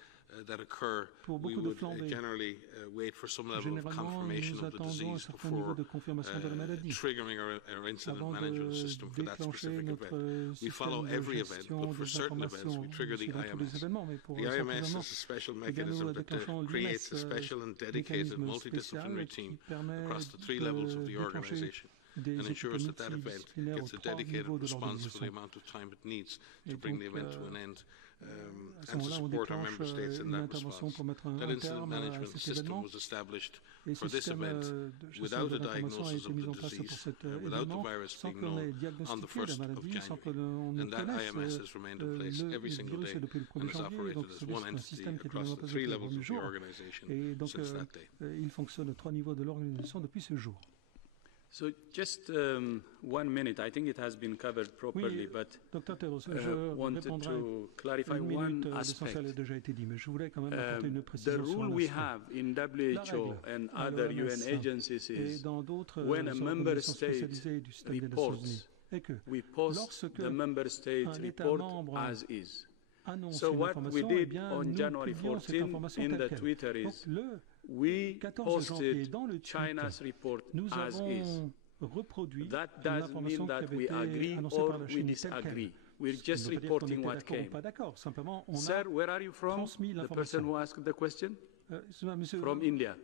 That occur, we would generally wait for some level of confirmation of the disease before triggering our incident management system for that specific event. We follow every event, but for certain events we trigger the IMS. The IMS is a special mechanism that creates a special and dedicated multidisciplinary team across the 3 levels of the organization and ensures that that event gets a dedicated response for the amount of time it needs to bring the event to an end. And to support our member states in that response. That incident management system was established for this event without a diagnosis of the disease, without the virus being known on the 1st of January. And that IMS has remained in place every single day and has operated as one entity across the 3 levels of the organization since that day. Il fonctionne aux 3 niveaux de l'organisation depuis ce jour. So just 1 minute. I think it has been covered properly, but wanted to clarify one aspect. The rule we have in WHO and other UN agencies is when a member state reports, we post the member state report as is. So what we did on January 14 in the Twitter is we posted China's report as is. That doesn't mean that we agree or we disagree. We're just reporting what came. Sir, where are you from? The person who asked the question? From India.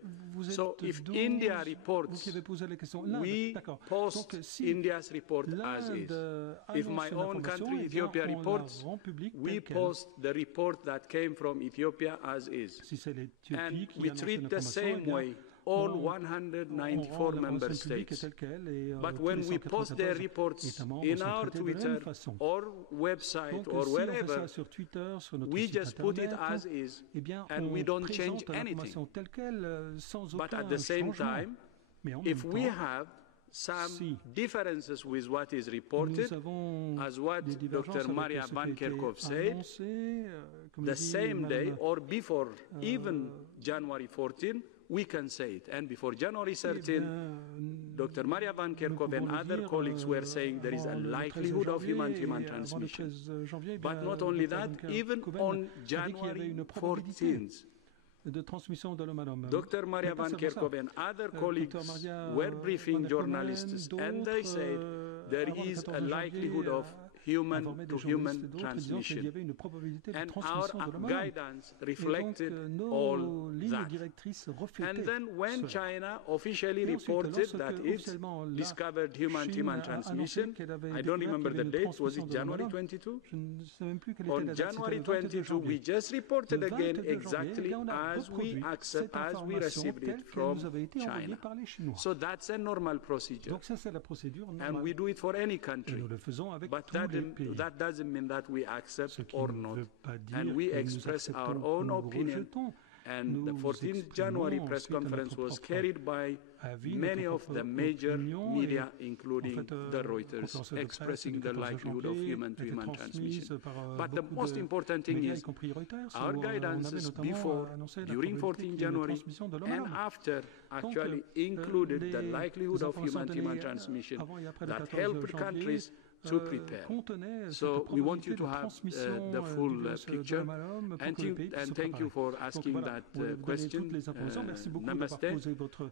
So if India reports, we post India's report as is. If my own country, Ethiopia, reports, we post the report that came from Ethiopia as is. And we treat the same way all 194 member states. But when we post their reports in our Twitter or website or wherever, we just put it as is and we don't change anything. But at the same time, if we have some differences with what is reported, as what Dr. Maria Van Kerkhove said, the same day or before even January 14, we can say it. And before January 13, Dr. Maria Van Kerkhove and other colleagues were saying there is a likelihood of human-to-human transmission. But not only that, even on January 14th, Dr. Maria Van Kerkhove and other colleagues were briefing journalists, and they said there is a likelihood of human-to-human transmission. And our guidance reflected all that. And then when China officially reported that it discovered human-to-human transmission, I don't remember the date, was it January 22? On January 22, we just reported again exactly as we received it from China. So that's a normal procedure. And we do it for any country. But that doesn't mean that we accept or not. And we express our own opinion. And the 14th January press conference was carried by many of the major media, including the Reuters, expressing the likelihood of human-to-human transmission. But the most important thing is our guidances before, during 14 January, and after actually included the likelihood of human-to-human transmission that helped countries to prepare. So we want you to have the full picture, and thank you for asking that question. Namaste.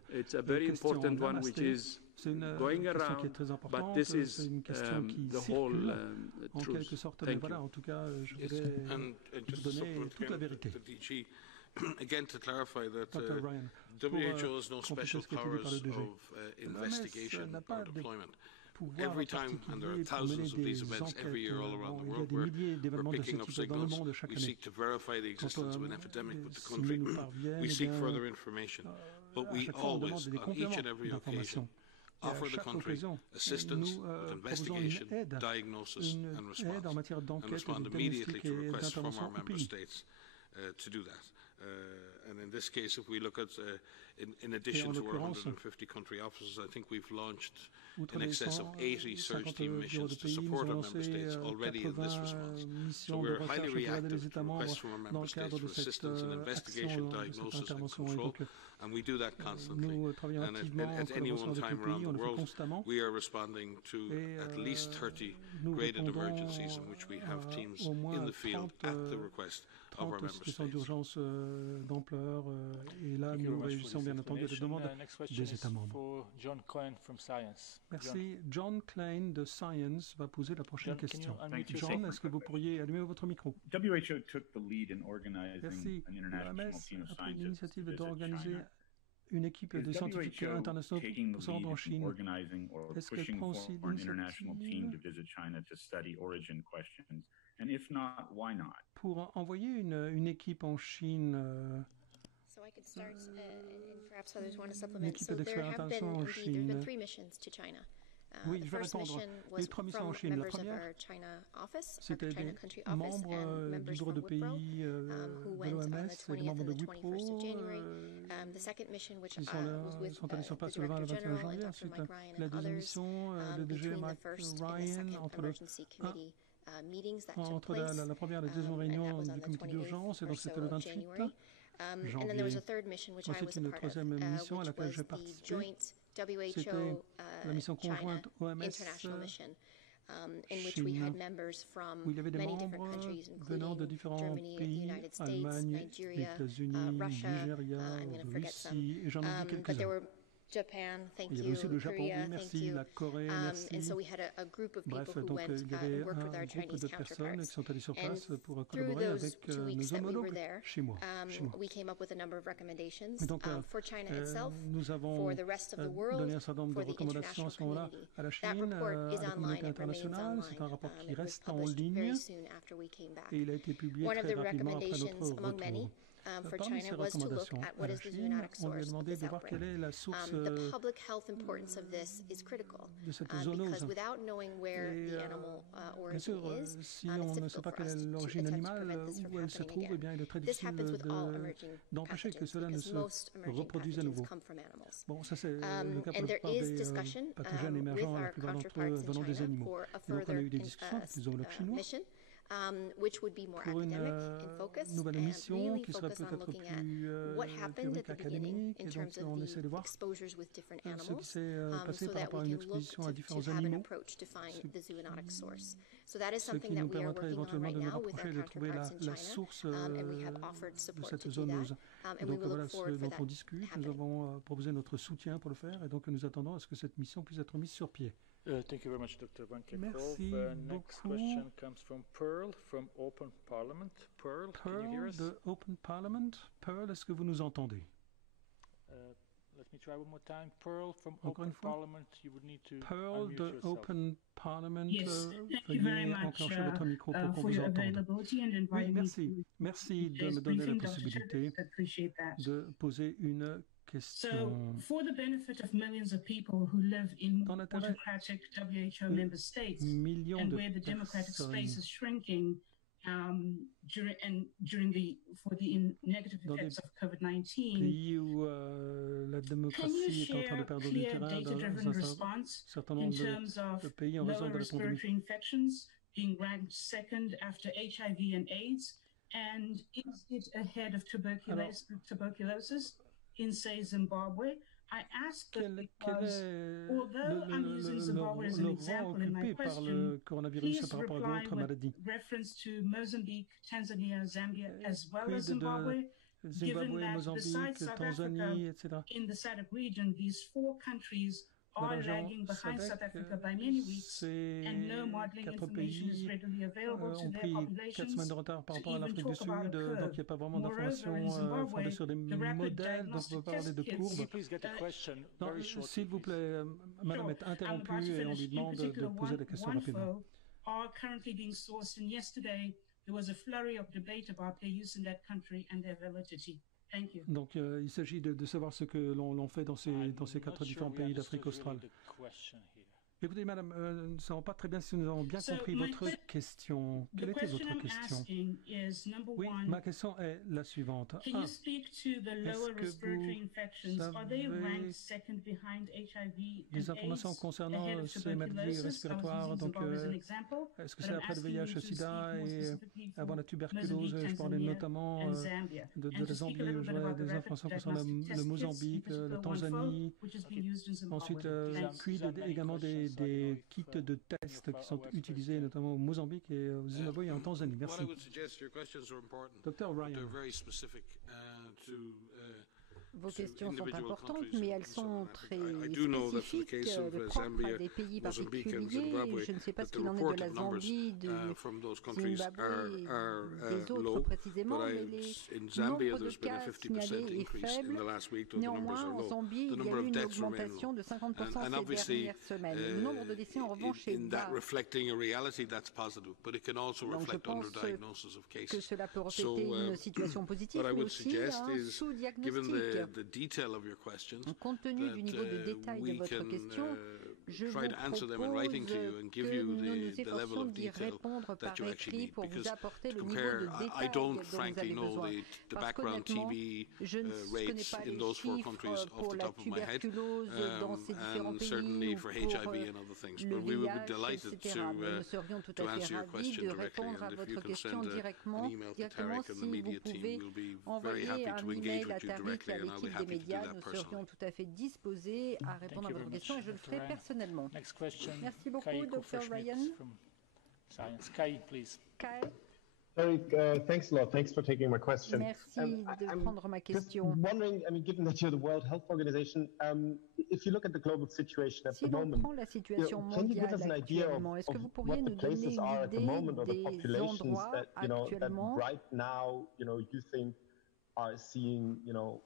It's a very important one which is going around, but this is the whole truth. Thank you. Yes, and just to supplement the DG, again to clarify that WHO has no special powers of investigation or deployment. Every time, and there are thousands of these events every year all around the world, we're picking up signals. We seek to verify the existence of an epidemic with the country. We seek further information. But we always, on each and every occasion, offer the country assistance with investigation, diagnosis, and response, and respond immediately to requests from our member states to do that. And in this case, if we look at, in addition to our 150 country offices, I think we've launched in excess of 80 search team missions to support our member states already in this response. So we're highly reactive to requests from our member states for assistance in investigation, diagnosis, and control, and we do that constantly. And at any one time around the world, we are responding to at least 30 graded emergencies in which we have teams in the field at the request of our member states. D'ampleur et là nous réagissons bien entendu à la demande des États membres. John Klein from Science. Merci. John Klein de Science va poser la prochaine question. John, est-ce que vous pourriez allumer votre micro? WHO took the lead in organizing an international team of scientists l'initiative d'organiser une équipe de scientifiques internationaux pour se rendre en Chine. Est-ce qu'elle prend aussi pour envoyer une équipe en Chine? So I could start, and perhaps others want to supplement. So there have been three missions to China. Oui, je vais répondre. Les 3 missions en Chine. La première, c'était des membres du bureau de pays de l'OMS, des membres de WIPRO, qui sont allés sur place le 20 et le 21 janvier. Ensuite, la deuxième mission, le DG Mike Ryan, entre la première et la deuxième réunion du comité d'urgence, et donc c'était le 28 janvier. Ensuite, une troisième mission à laquelle j'ai participé. C'était la mission conjointe OMS-Chine, où il y avait des membres venant de différents pays, Allemagne, États-Unis, Nigeria, Russie, et j'en ai dit quelques-uns. Japan, thank il y avait aussi le Japon, oui, merci, la Corée, merci. And so we had a group of Bref, people who donc went il y avait and worked with our un groupe de Chinese personnes qui sont allées sur place pour through collaborer those avec 2 weeks nos that we were homologues there, chinois. we came up with a number of recommendations Et donc, for China itself, nous avons for the rest of the world, donné un certain nombre for de the recommandations à international ce moment-là community. à la That Chine, report à is la online, communauté it remains internationale. online. C'est un rapport qui It was reste en published ligne very soon after we came back. et il a été publié One of très the rapidement après recommendations notre among many retour. for Parmi China ces was to look recommandations at à what la is the Chine, zoonotic on lui a source of demandé this de voir outbreak. quelle est la source The public health importance of this is critical de cette because zoonose. without knowing where Et the animal bien origin sûr, is, si it's on ne sait difficult pas for quelle us est to l'origine attempt to animale, prevent this from où elle se happening trouve, eh again. bien, il est très This difficile happens with all emerging d'empêcher que pathogens cela ne because se most emerging reproduise à pathogens nouveau. come from animals. Bon, ça c'est le cas pour la And there plupart is des discussion pathogènes with émergents, la our plupart d'entre eux counterparts in venant des China animaux. for a Et donc on further a eu des discussions avec les homologues chinois mission, which would be more pour une academic in focus nouvelle and mission really qui serait focus on peut-être looking at plus what happened at théorique, the beginning académique, in et donc terms on of essaie de the voir exposures with different ce qui animals, s'est passé so par that rapport à we une can look exposition à to différents have an animaux, approach to find the zoonotic source. So that is ce qui something that nous we are permettrait working on éventuellement right de nous now with rapprocher our et de trouver counterparts in la China, source and we have offered de support cette to do that, zoonose. and Et we donc will voilà look ce forward for dont on that discute. Nous happening. avons proposé notre soutien pour le faire et donc nous attendons à ce que cette mission puisse être mise sur pied. Thank you very much, Dr. Van Kerkhove. Merci next question comes from Pearl, from Open Parliament. Pearl, can you hear us? De Open Parliament. Pearl, est-ce que vous nous entendez? Let me try one more time. Pearl from Open Parliament. You would need to Pearl unmute de yourself. Open Parliament. Yes, thank you very much for your availability and inviting me to merci de me donner la possibilité de poser une question. So, for the benefit of millions of people who live in autocratic WHO member states and where the democratic space is shrinking for the negative effects of COVID-19, pays où la démocratie est en train de perdre du terrain dans un certain nombre de pays en raison de la pandémie. Infections being ranked second after HIV and AIDS, and is it ahead of tuberculosis in, say, Zimbabwe? I ask that because, although I'm using Zimbabwe as an example in my question, please reply with reference to Mozambique, Tanzania, Zambia, as well as Zimbabwe, given that besides South Africa, in the SADC region, these 4 countries are lagging behind South Africa by many weeks, and no modeling information is readily available to their populations to even talk about a curve. Moreover, in Zimbabwe, the rapid diagnostic test kits, s'il vous plaît, Madame est interrompue et on lui demande de poser la question rapidement. Are currently being sourced, and yesterday there was a flurry of debate about their use in that country and their validity. Thank you. Donc, il s'agit de savoir ce que l'on fait dans ces 4 différents pays d'Afrique australe. Écoutez, madame, nous ne savons pas très bien si nous avons bien compris votre question. Quelle était votre question? Oui, ma question est la suivante. Est-ce que vous avez des informations concernant ces maladies respiratoires? Donc, est-ce que c'est après le VIH, le sida et avant la tuberculose? Je parlais notamment de la Zambie, où j'aurais des informations concernant le Mozambique, la Tanzanie. Ensuite, également des kits de tests qui sont utilisés notamment au Mozambique et au Zimbabwe et en Tanzanie. Merci. Dr. Ryan. Vos questions sont importantes, mais elles sont très spécifiques, propres à des pays particuliers. Je ne sais pas ce qu'il en est de la Zambie, du Zimbabwe et des autres précisément, mais le nombre de cas signalés est faible. Néanmoins, en Zambie, il y a eu une augmentation de 50% ces dernières semaines. Le nombre de décès, en revanche, est bas. Donc, je pense que cela peut refléter une situation positive, mais aussi un sous-diagnostic. Compte tenu du niveau de détail de votre question, je vous propose que nous nous efforcions d'y répondre par écrit pour vous apporter le niveau de détail dont vous avez besoin. Parce qu'honnêtement, je ne connais pas les chiffres pour la tuberculose dans ces différents pays ou pour le VIH, etc. Mais nous serions tout à fait ravis de répondre à votre question directement. Si vous pouvez envoyer un email à Tariq, à l'équipe des médias, nous serions tout à fait disposés à répondre à votre question et je le ferai personnellement. Merci beaucoup, Dr. Ryan. Kai, please. Kai. Eric, thanks a lot. Thanks for taking my question. Merci de prendre ma question. Wondering, given that you're the World Health Organization, if you look at the global situation at the moment, can you give us an idea of what the places are at the moment or the populations that right now, you think are seeing,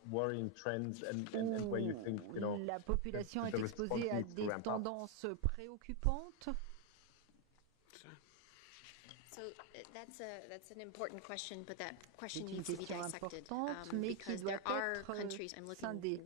worrying trends and where you think, la population est exposée à des tendances préoccupantes? So that's an important question, but that question needs to be dissected because there are countries. I'm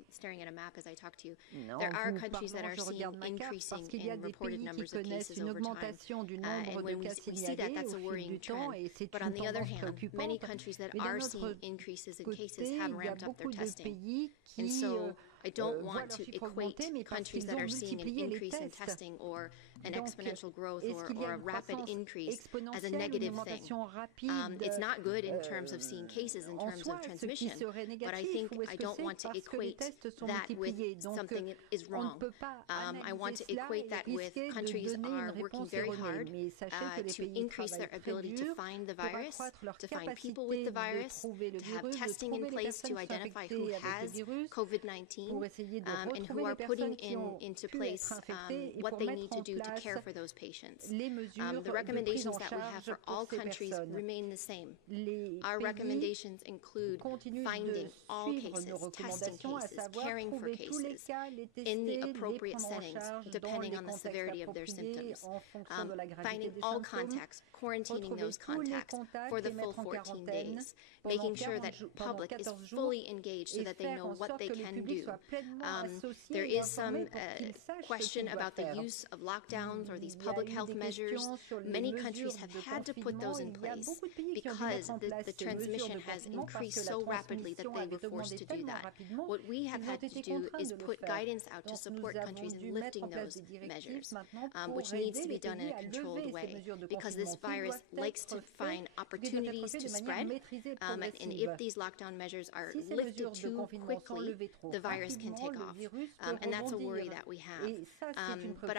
staring at a map as I talk to you. There are countries that are seeing increasing in reported numbers of cases over time, and when we see that, that's a worrying trend. But on the other hand, many countries that are seeing increases in cases have ramped up their testing, and so I don't want to equate countries that are seeing an increase in testing or an exponential growth or a rapid increase as a negative thing. It's not good in terms of seeing cases, in terms of transmission, but I don't want to equate that with something is wrong. I want to equate that with countries are working very hard to increase their ability to find the virus, to find people with the virus, to have testing in place to identify who has COVID-19, screening and who are putting into place what they need to do to care for those patients. The recommendations that we have for all countries remain the same. Our recommendations include finding all cases, testing cases, caring for cases in the appropriate settings, depending on the severity of their symptoms, finding all contacts, quarantining those contacts for the full 14 days, making sure that public is fully engaged so that they know what they can do. There is some question about the use of lockdowns or these public health measures. Many countries have had to put those in place because the transmission has increased so rapidly that they were forced to do that. What we have had to do is put guidance out to support countries in lifting those measures, which needs to be done in a controlled way, because this virus likes to find opportunities to spread, and if these lockdown measures are lifted too quickly, the virus can take off, and that's a worry that we have. But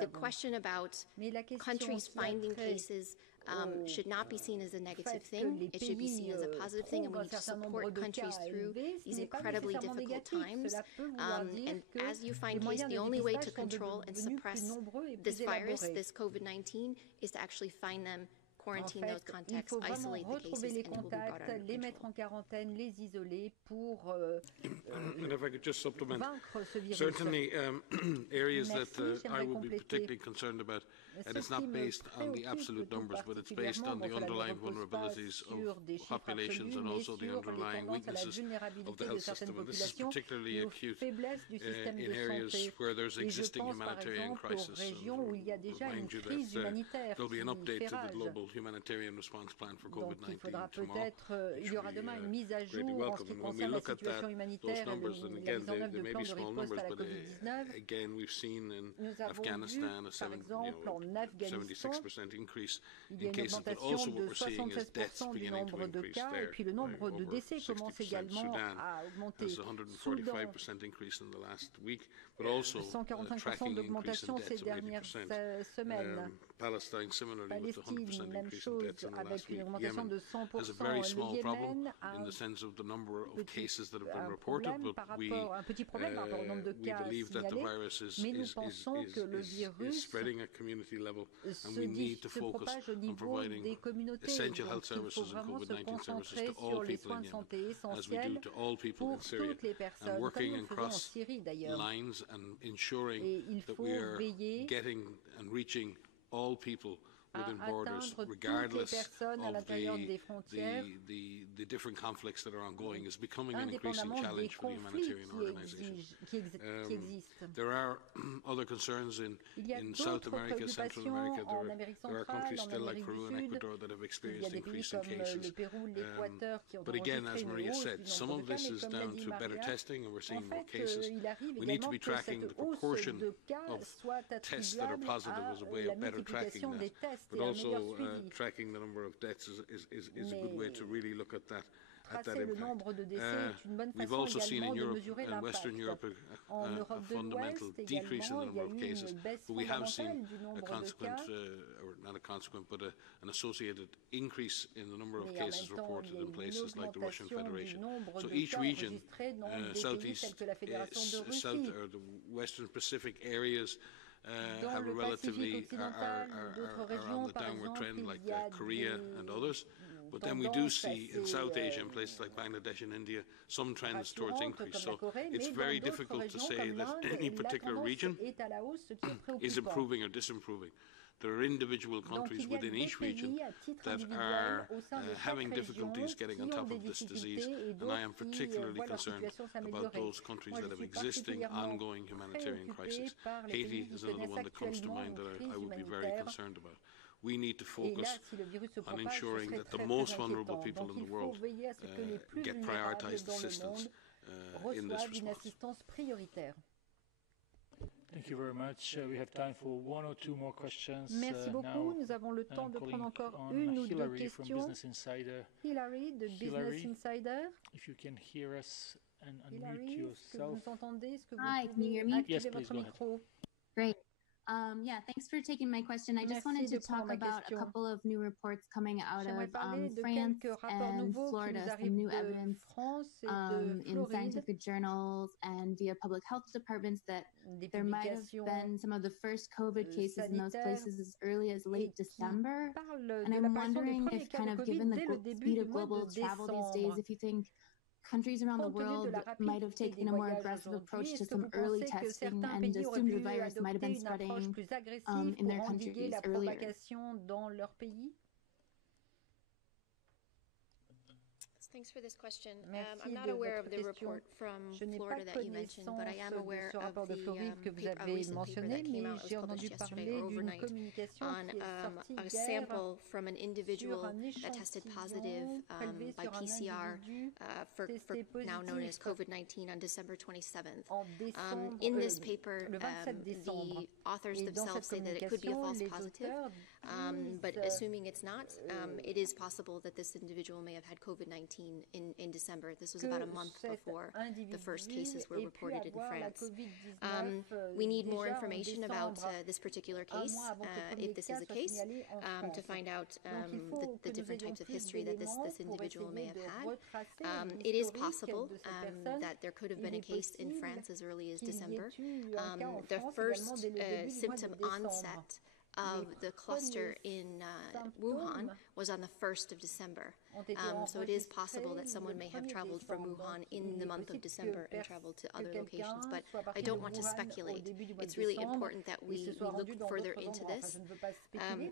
the question about countries finding cases should not be seen as a negative thing. It should be seen as a positive thing, and we need to support countries through these incredibly difficult times. And as you find cases, the only way to control and suppress this virus, this COVID-19, is to actually find them, quarantine those contacts, isolate the cases, and it will be brought under les mettre en quarantaine, les isoler pour and if I could just supplement, certainly areas that I would be particularly concerned about, and it's not based on the absolute numbers, but it's based on the underlying vulnerabilities of populations and also the underlying weaknesses of the health system. And this is particularly acute in areas where there's existing humanitarian crisis. Remind you that there'll be an update to the global humanitarian response plan for COVID-19 tomorrow. Il y aura demain une mise à jour en ce qui concerne la situation humanitaire et la mise en œuvre de plans de riposte à la COVID-19. Again, we've seen in Afghanistan a 76% increase in cases, but also what we're seeing is deaths beginning to increase there. Et puis le nombre de décès commence également à augmenter. There's a 145% increase in the last week, but also 145% d'augmentation ces dernières semaines. Palestine, similarly, with 100% increase in deaths in the last week. Yemen has a very small problem in the sense of the number of cases that have been reported, but we believe that the virus is spreading at community level, and we need to focus on providing essential health services and COVID-19 services to all people in Yemen, as we do to all people in Syria, and working across lines and ensuring that we are getting and reaching all people within borders, regardless of the different conflicts that are ongoing, is becoming an increasing challenge for the humanitarian organizations. There are other concerns in South America, Central America. There are countries still like Peru and Ecuador that have experienced increasing cases. But again, as Maria said, some of this is down to better testing, and we're seeing more cases. We need to be tracking the proportion of tests that are positive as a way of better tracking that. But also tracking the number of deaths is a good way to really look at that impact. We've also seen in Europe and Western Europe a fundamental decrease in the number of cases, but we have seen a consequent, or not a consequent, but an associated increase in the number of cases reported in places like the Russian Federation. So each region, Southeast, South or the Western Pacific areas, have a relatively are on the downward trend, like Korea and others. But then we do see in South Asia and places like Bangladesh and India some trends towards increase. So it's very difficult to say that any particular region is improving or disimproving. There are individual countries within each region that are having difficulties getting on top of this disease, and I am particularly concerned about those countries that have existing ongoing humanitarian crises. Haiti is another one that comes to mind that I would be very concerned about. We need to focus on ensuring that the most vulnerable people in the world get prioritized assistance in this response. Thank you very much. We have time for one or two more questions. Merci beaucoup. Nous avons le temps de prendre encore une ou deux questions. Hilary de Business Insider. If you can hear us and unmute yourself. Est-ce que vous nous entendez? Est-ce que vous pouvez activer yes, please, votre micro? Great. Yeah, thanks for taking my question. I just wanted to talk about a couple of new reports coming out of France and Florida, some new evidence in scientific journals and via public health departments that there might have been some of the first COVID cases in those places as early as late December. And I'm wondering if kind of given the speed of global travel these days, if you think countries around the world might have taken a more aggressive approach to some early testing and assumed the virus might have been spreading in their countries earlier. Thanks for this question. I'm not aware of the report from Florida that you mentioned, but I am aware of the recent paper that came out, was published yesterday or overnight, on a sample from an individual that tested positive by PCR for now known as COVID-19 on December 27th. In this paper, the authors themselves say that it could be a false positive, but assuming it's not, it is possible that this individual may have had COVID-19 in December. This was about a month before the first cases were reported in France. We need more information about this particular case, if this is a case, to find out the different types of history that this individual may have had. It is possible that there could have been a case in France as early as December. The first symptom onset of the cluster in Wuhan was on the 1st of December. So it is possible that someone may have traveled from Wuhan in the month of December and traveled to other locations, but I don't want to speculate. It's really important that we look further into this.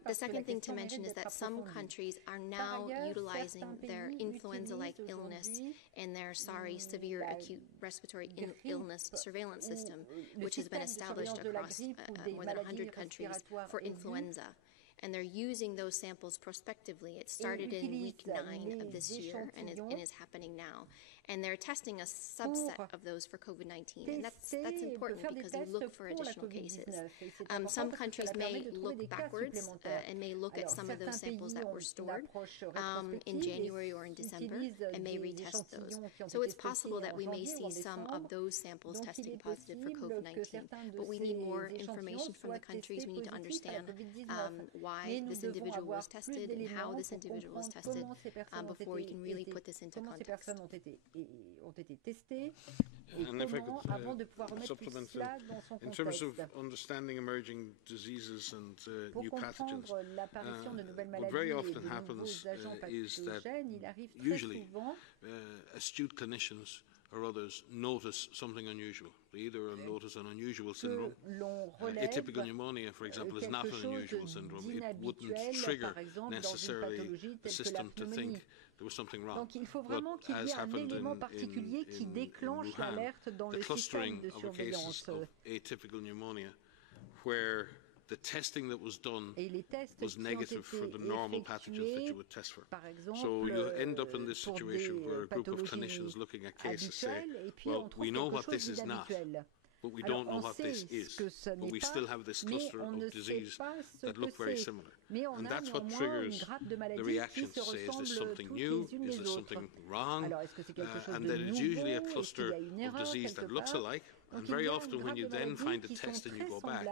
The second thing to mention is that some countries are now utilizing their influenza-like illness and their severe acute respiratory illness surveillance system, which has been established across more than 100 countries for influenza. And they're using those samples prospectively. It started in week 9 of this year and is happening now. And they're testing a subset of those for COVID-19. And that's important because you look for additional cases. Some countries may look backwards and may look at some of those samples that were stored in January or in December and may retest those. So it's possible that we may see some of those samples testing positive for COVID-19. But we need more information from the countries. We need to understand why this individual was tested and how this individual was tested before we can really put this into context. Ont été testés et avant de pouvoir remettre tout cela dans son contexte. In terms of understanding emerging diseases and new pathogens, what very often happens is that usually astute clinicians or others notice something unusual. They either notice an unusual syndrome. Atypical pneumonia, for example, is not an unusual syndrome. It wouldn't trigger necessarily the system to think there was something wrong. Donc il faut vraiment qu'il y ait un élément particulier qui déclenche l'alerte dans le système de surveillance. Atypical pneumonia, where the testing that was done was negative for the normal pathogens that you would test for. So you end up in this situation where a group of clinicians looking at cases say, well, we know what this is not, but we don't know what this is. But we still have this cluster of disease that look very similar. And that's what triggers the reaction to say, is this something new? Is there something wrong? And then it's usually a cluster of disease that looks alike. And very often when you then find a test and you go back,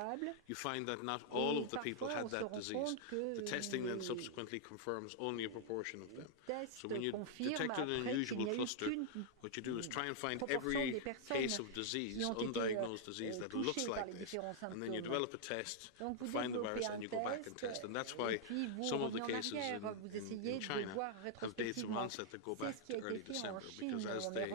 you find that not all of the people had that disease. The testing then subsequently confirms only a proportion of them. So when you detected an unusual cluster, what you do is try and find every case of disease, undiagnosed disease, that looks like this, and then you develop a test, find the virus, and you go back and test. And that's why some of the cases in China have dates of onset that go back to early December, because as they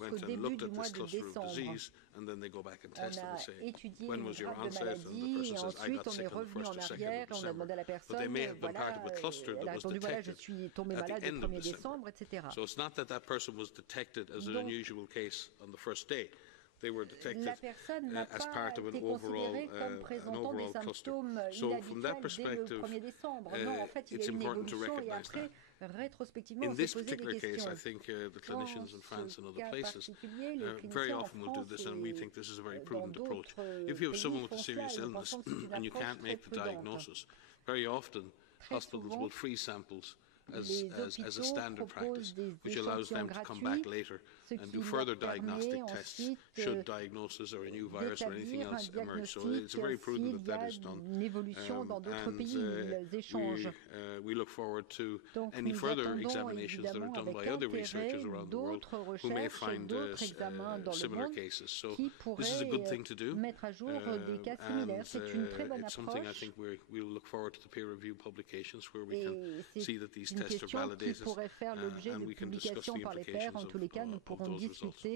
went and looked at this cluster of disease, and then they go back and test and say, when was your onset? And the person says, I got sick on the 1st or 2nd of December. But they may have been part of a cluster that was detected at the end of December. So it's not that that person was detected as an unusual case on the first day. They were detected as part of an overall cluster. So from that perspective, it's important to recognize that. In this particular case, I think the clinicians in France and other places very often will do this, and we think this is a very prudent approach. If you have someone with a serious illness and you can't make the diagnosis, very often hospitals will freeze samples as a standard practice, which allows them to come back later and do further diagnostic tests should diagnosis or a new virus or anything else emerge. So it's very prudent that is done. We look forward to any further examinations that are done by other researchers around the world who may find similar cases. So this is a good thing to do, and it's something I think we'll look forward to the peer review publications where we can see that these tests are validated and we can discuss the implications of those results.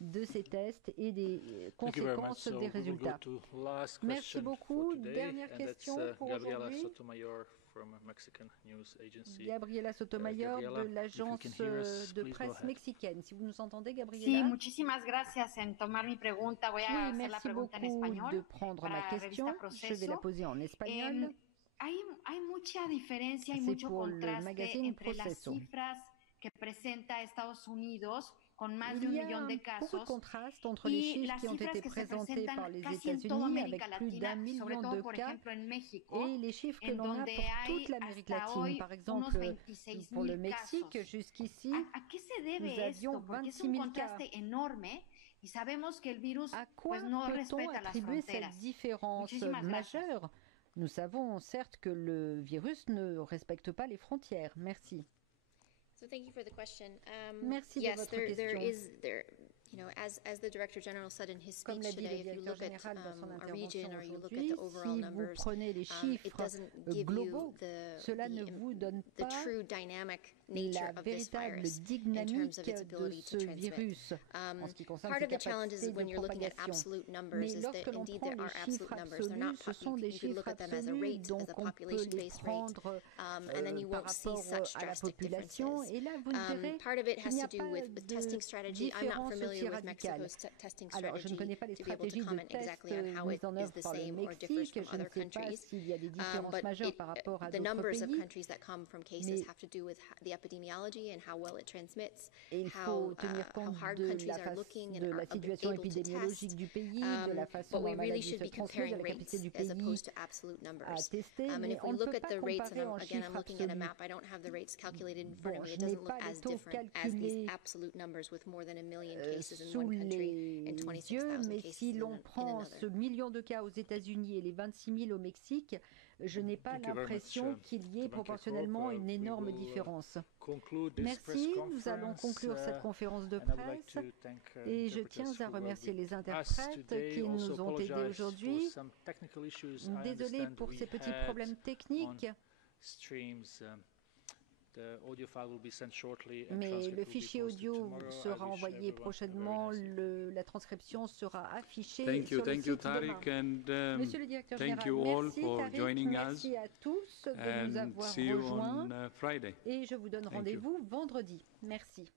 De ces tests et des conséquences des résultats. Merci beaucoup. Dernière question pour aujourd'hui. Gabriela Sotomayor de l'agence de presse mexicaine. Si vous nous entendez, Gabriela. Sí, muchísimas gracias en tomar mi pregunta. Voy a hacer la pregunta en español. De prendre ma question. Je vais la poser en espagnol. Hay mucha diferencia y mucho contraste entre las cifras que presenta Estados Unidos con más de 1 million de casos beaucoup de contraste entre les chiffres qui ont été présentés par les États-Unis avec plus d'1 million de cas et les chiffres que l'on a pour toute l'Amérique latine. Par exemple, pour le Mexique, jusqu'ici, nous avions 26 000 cas. Y sabemos que el virus à quoi peut-on attribuer cette différence majeure? Nous savons certes que le virus ne respecte pas les frontières. Merci. So thank you for the question. Merci yes, de votre question. As the Director General said in his speech today, if you look at our region or you look at the overall numbers, it doesn't give you the true dynamic nature of this virus in terms of its ability to transmit. Part of the challenge is when you're looking at absolute numbers is that indeed there are absolute numbers. They're not. You could look at them as a rate, as a population-based rate, and then you won't see such drastic differences. Part of it has to do with testing strategy. I'm not familiar with Mexico's testing strategy to be able to comment exactly on how it is the same or differs from other countries. But the numbers of countries that come from cases have to do with the epidemiology and how well it transmits, how hard countries are looking and are able to test. But we really should be comparing rates as opposed to absolute numbers. And if we look at the rates, and again, I'm looking at a map, I don't have the rates calculated in front of me. It doesn't look as different as these absolute numbers with more than 1 million cases in one country and 26,000 cases in another. Mais si l'on prend ce million de cas aux États-Unis et les 26 000 au Mexique, je n'ai pas l'impression qu'il y ait proportionnellement une énorme différence. Merci, nous allons conclure cette conférence de presse et je tiens à remercier les interprètes qui nous ont aidés aujourd'hui. Désolé pour ces petits problèmes techniques. Mais le fichier audio sera envoyé prochainement, la transcription sera affichée sur le site demain. Monsieur le directeur général, merci à tous de nous avoir rejoints et je vous donne rendez-vous vendredi. Merci.